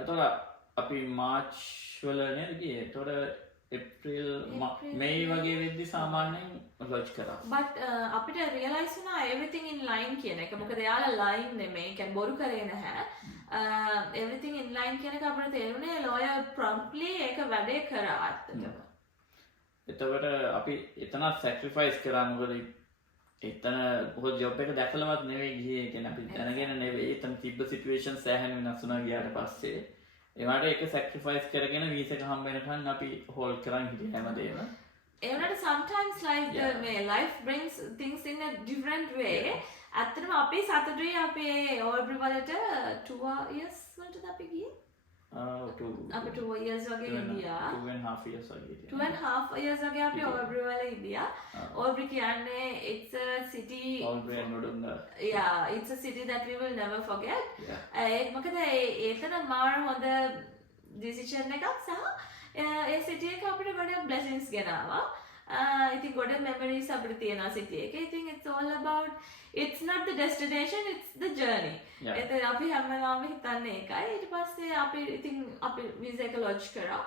එතකොට අපි මාර්ච් වල නේද ගියේ. එතකොට ඒප්‍රිල් මේ වගේ වෙද්දි සාමාන්‍යයෙන් ලොජ් කරා. But අපිට realize වුණා everything in line කියන එක. මොකද එයාලා line නෙමෙයි. කියන්නේ බොරු කරේ නැහැ. Everything in line කියන එක අපිට තේරුණේ lawyer promptly ඒක වැඩේ කරා අත්තටම. එතකොට අපි එතන සැක්‍රිෆයිස් කරා. මොකද එතන මොකද ජොබ් එක දැකලවත් නෙවෙයි ගියේ. කියන්නේ අපි දැනගෙන නෙවෙයි. එතන තිබ්බ සිටුේෂන් සෑහෙන වෙනස් වුණා ගියාට පස්සේ. ඒවට ඒක සැක්‍රිෆයිස් කරගෙන වීසා එක හම්බ වෙනකන් අපි හෝල්ඩ් කරන් හිටියේ හැමදේම. ඒ වුණාට sometimes like මේ life brings things in a different way. ඇත්තටම අපි සතුටුයි අපි Albury වලට 2 years වලට අපි ගියේ. අපි 2 years වගේ ඉන්දියා 2.5 years වගේ හිටියා. 2.5 years වගේ අපි ඕල්බ්‍රි වල ඉන්දියා. ඕල්බ්‍රි කියන්නේ it's a city. Albury and Nodunda. Yeah, it's a city that we will never forget. Yeah. ඒක මොකද ඒතන මාර හොඳ decision එකක් සහ ඒ city එක අපිට ගොඩක් blessings ගෙනාවා. ඉතින් ගොඩ memories අපිට තියෙනවා city එකේ. ඉතින් it's all about, it's not the destination, it's the journey. එතන අපි හැමදාම හිතන්නේ ඒකයි. ඊට පස්සේ අපි ඉතින් අපි visa එක lodge කරා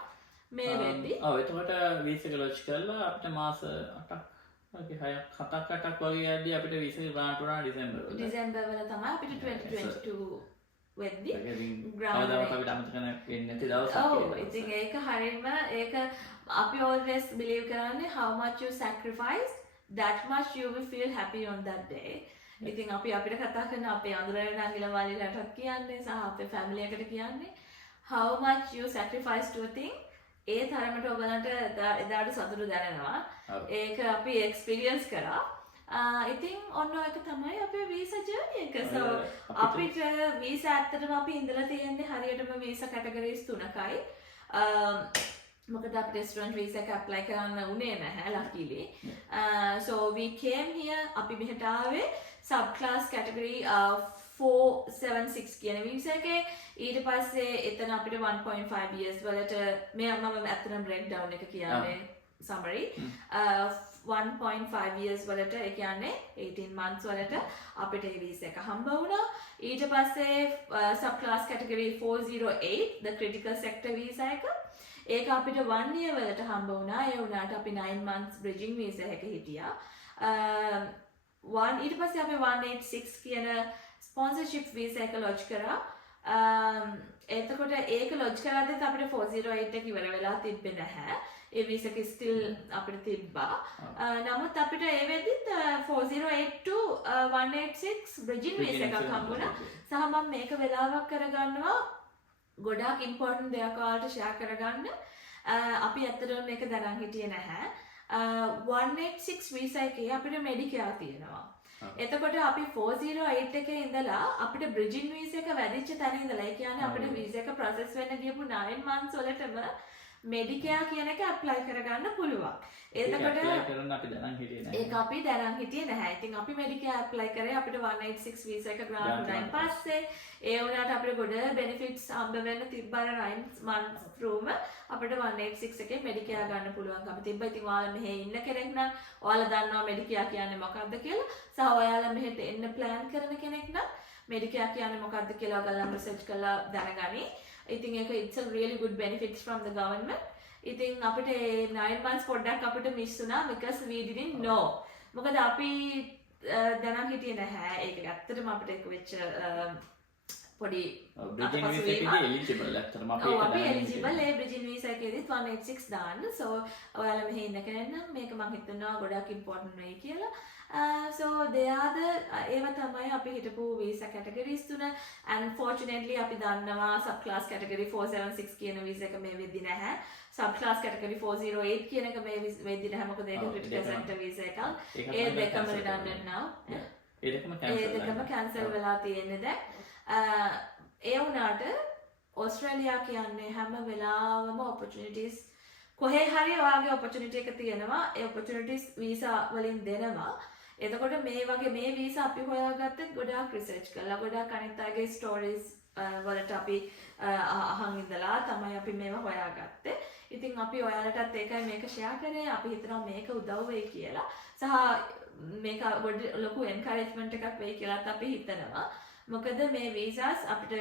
මේ වෙද්දි. ඔව් එතකොට visa එක lodge කරලා අපිට මාස 8ක් වගේ 7ක් 8ක් වගේ යද්දී අපිට visa එක grant වුණා ඩිසෙම්බර් වල. ඩිසෙම්බර් වල තමයි අපිට 2022 වෙද්දි කවදාවත් අපිට අමතක වෙන්නේ නැති දවසක්. ඔව් ඉතින් ඒක හරියම ඒක අපි always believe කරන්නේ how much you sacrifice that much you will feel happy on that day. ඉතින් අපි අපිට කතා කරන අපේ අඳුරන නංගිලා මාලිලාටත් කියන්නේ සහ අපේ family එකට කියන්නේ how much you sacrifice to a thing ඒ තරමට ඔයගලන්ට එදාට සතුට දැනෙනවා. ඒක අපි experience කරා. ඉතින් ඔන්න ඒක තමයි අපේ visa journey එක. So අපිට visa ඇත්තටම අපි ඉඳලා තියෙන්නේ හරියටම visa categories 3කයි. මොකද අපිට restaurant visa එක apply කරන්න උනේ නැහැ luckily. So we came here අපි මෙහෙට ආවේ sub class category 476 කියන visa එකේ. ඊට පස්සේ එතන අපිට 1.5 years වලට මම ඇත්තටම breakdown එක කියන්නේ summary. 1.5 years වලට ඒ කියන්නේ 18 months වලට අපිට මේ visa එක හම්බ වුණා. ඊට පස්සේ sub class category 408 the critical sector visa එක ඒක අපිට 1 year වලට හම්බ වුණා. ඒ වුණාට අපි 9 months bridging visa එකක හිටියා. ඊට පස්සේ අපි 186 කියන sponsorship visa එක lodge කරා. එතකොට ඒක lodge කරද්දිත් අපිට 408 එක ඉවර වෙලා තිබ්බේ නැහැ. ඒ visa එක still අපිට තිබ්බා. නමුත් අපිට ඒ වෙද්දිත් 408 to 186 bridging visa එකක් හම්බුණා. සහ මම මේක වෙලාවක් කරගන්නවා ගොඩාක් important දෙයක් ඔයාලට share කරගන්න. අපි ඇත්තටම මේක දැනන් හිටියේ නැහැ. 186 visa එකේ අපිට Medicare තියෙනවා. එතකොට අපි 408 එකේ ඉඳලා අපිට bridging visa එක වැඩිච්ච තැන ඉඳලා ඒ කියන්නේ අපිට visa එක process වෙන්න ගියපු 9 months වලටම Medicare කියන එක apply කරගන්න පුළුවන්. එතකොට ඒක අපි දැනන් හිටියේ නැහැ. ඉතින් අපි Medicare apply කරේ අපිට 186 visa එක grant වුණායින් පස්සේ ඒ වුණාට අපිට ගොඩ benefits හම්බ වෙන්න තිබ්බර 9 months through අපිට 186 එකේ Medicare ගන්න පුළුවන්කම තිබ්බා. ඉතින් ඔයාලා මෙහෙ ඉන්න කෙනෙක් නම් ඔයාලා දන්නවා Medicare කියන්නේ මොකක්ද කියලා. සහ ඔයාලා මෙහෙට එන්න plan කරන කෙනෙක් නම් Medicare කියන්නේ මොකක්ද කියලා ඔයාලා research කරලා දැනගනි. ඉතින් ඒක it's a really good benefits from the government. ඉතින් අපිට 9 months පොඩ්ඩක් අපිට miss වුණා because we didn't know. මොකද අපි දැනන් හිටියේ නැහැ. ඒක ඇත්තටම අපිට ඒක වෙච්ච පොඩි bridging visa එකේදී eligible ඇත්තටම අපි eligible ඒ bridging visa එකේදී 186 දාන්න. So ඔයාලා මෙහෙ ඉන්න කෙනෙක් නම් මේක මම හිතනවා ගොඩක් important වෙයි කියලා. So they are the ඒව තමයි අපි හිටපු visa categories තුන. Unfortunately අපි දන්නවා sub class category 476 කියන visa එක මේ වෙද්දි නැහැ. sub class category 408 කියන එක මේ වෙද්දි නැහැ. මොකද ඒක critical sector visa එකක්. ඒ දෙකම redundant now. ඒ දෙකම cancel වෙලා තියෙන්නේ දැන්. ඒ වුණාට ඕස්ට්‍රේලියා කියන්නේ හැම වෙලාවම opportunities කොහේ හරි ඔයාගේ opportunity එක තියෙනවා. ඒ opportunities visa වලින් දෙනවා. එතකොට මේ වගේ මේ visa අපි හොයාගත්තත් ගොඩාක් research කරලා ගොඩාක් අනිත් අයගේ stories වලට අපි අහන් ඉඳලා තමයි අපි මේවා හොයාගත්තේ. ඉතින් අපි ඔයාලටත් ඒකයි මේක share කරේ. අපි හිතනවා මේක උදව් වෙයි කියලා. සහ මේක ලොකු encouragement එකක් වෙයි කියලාත් අපි හිතනවා. මොකද මේ visas අපිට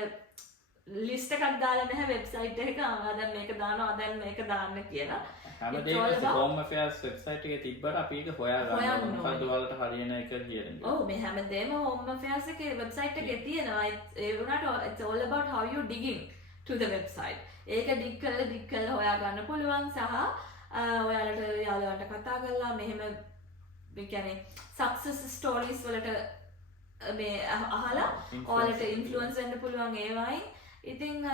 list එකක් දාලා නැහැ website එකක දැන් මේක දානවා දැන් මේක දාන්න කියලා. හැමදේම Home Affairs website එකේ තිබ්බට අපි ඒක හොයාගන්නවා. මොකද ඔයාලට හරියන එක කියන්නේ. ඔව් මේ හැමදේම Home Affairs එකේ website එකේ තියෙනවා. ඒ වුණාට it's all about how you digging to the website. ඒක dig කරලා හොයාගන්න පුළුවන් සහ ඔයාලට යාළුවන්ට කතා කරලා මෙහෙම ඒ කියන්නේ success stories වලට මේ අහලා ඔයාලට influence වෙන්න පුළුවන් ඒවයින්. ඉතින්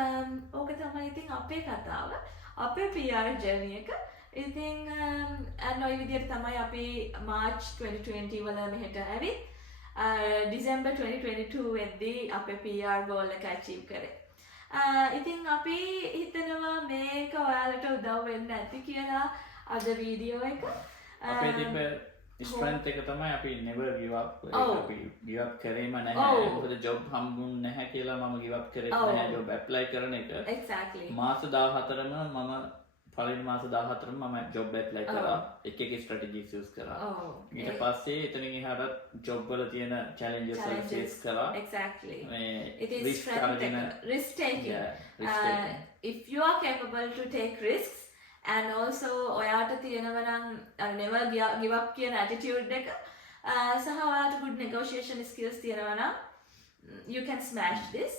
ඕක තමයි ඉතින් අපේ කතාව. අපේ PR journey එක. ඉතින් ඔය විදිහට තමයි අපි March 2020 වල මෙහෙට ඇවිත් December 2022 වෙද්දී අපේ PR goal එක achieve කරේ. ඉතින් අපි හිතනවා මේක ඔයාලට උදව් වෙන්න ඇති කියලා අද වීඩියෝ එක. අපේ තිබ්බ ස්ට්‍රෙන්ත් එක තමයි අපි never give up. ඔව්. අපි give up කරේම ඔව්. නැහැ. මොකද job හම්බුන්නේ නැහැ කියලා මම give up කරේ ඔව්. නැහැ. job apply කරන එක. Exactly. මාස 14ම මම පළවෙනි මාස 14ම මම job apply කරා. එක එක strategies use කරා. ඔව්. ඊට පස්සේ එතනින් එහාට job වල තියෙන challenges වල face කරා. Exactly. මේ It is risk strength අරගෙන risk taking. yeah, risk taking. If you are capable to take risks and also ඔයාට තියෙනවා නම් never give up කියන attitude එක සහ ඔයාට good negotiation skills තියෙනවා නම් you can smash this.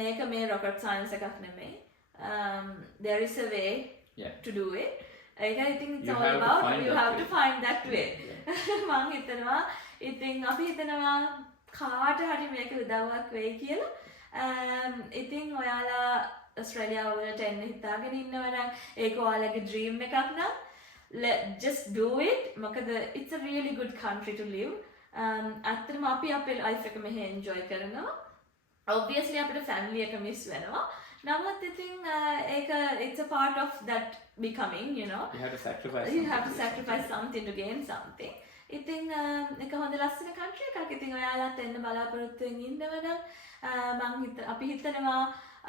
මේක මේ rocket science එකක් නෙමෙයි. There is a way Yeah. to do it. I think it's You all have to about find you that have way. to find that way. මං හිතනවා ඉතින් අපි හිතනවා කාට හරි මේක උදව්වක් වෙයි කියලා. ඉතින් ඔයාලා ඔස්ට්‍රේලියාව වලට එන්න හිතාගෙන ඉන්නවා නම් ඒක ඔයාලගේ ඩ්‍රීම් එකක් නම් just do it. මොකද it's a really good country to live. අත්‍තරම අපි අපේ life එක මෙහෙ enjoy කරනවා. Obviously අපේ family එක miss වෙනවා. නමුත් ඉතින් ඒක it's a part of that becoming, you know. You have to sacrifice. You have to something. sacrifice something to gain something. ඉතින් එක හොඳ ලස්සන country එකක්. ඉතින් ඔයාලත් එන්න බලාපොරොත්තු වෙමින් ඉන්නවනම් අපි හිතනවා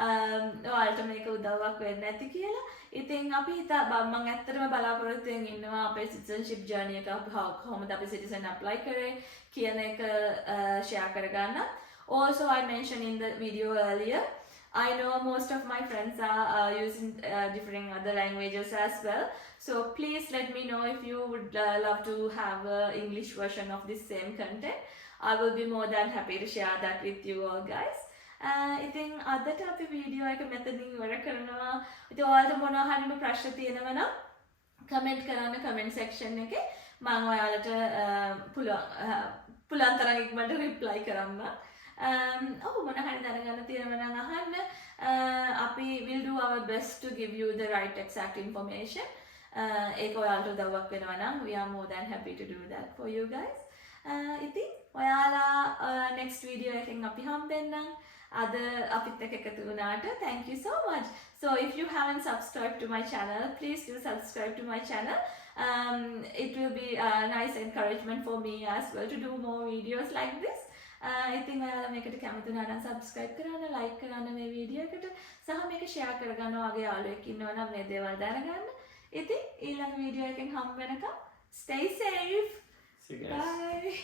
ඔයාලට මේක උදව්වක් වෙන්න ඇති කියලා. ඉතින් අපි මම ඇත්තටම බලාපොරොත්තු වෙමින් ඉන්නවා අපේ citizenship journey එක කොහොමද අපි citizen apply කරේ කියන එක share කරගන්න. Also I mentioned in the video earlier, I know most of my friends are using different other languages as well. So please let me know if you would love to have an English version of this same content. I will be more than happy to share that with you all guys. ඉතින් අදට අපි වීඩියෝ එක මෙතනින් ඉවර කරනවා. ඉතින් ඔයාලට මොනවා හරිම ප්‍රශ්න තියෙනවා නම් කමෙන්ට් කරන්න කමෙන්ට් සෙක්ෂන් එකේ. මම ඔයාලට පුළුවන් තරම් ඉක්මනට රිප්ලයි කරන්න. මොන හරි දැනගන්න තියෙනවා නම් අහන්න. අපි will do our best to give you the right exact information. ඒක ඔයාලට උදව්වක් වෙනවා නම් we are more than happy to do that for you guys. ඉතින් ඔයාලා next video එකෙන් අපි හම්බෙන්නම්. අද අපිත් එක්ක එකතු වුණාට thank you so much. So if you haven't subscribed to my channel, please do subscribe to my channel. It will be a nice encouragement for me as well to do more videos like this. ඉතින් ඔයාලා මේකට කැමති වුණා නම් subscribe කරන්න, like කරන්න මේ වීඩියෝ එකට සහ මේක share කරගන්න ඔයාගේ යාළුවෙක් ඉන්නවා නම් මේ දේවල් දැනගන්න. ඉතින් ඊළඟ වීඩියෝ එකෙන් හම්බ වෙනකම් stay safe. See you guys. Bye.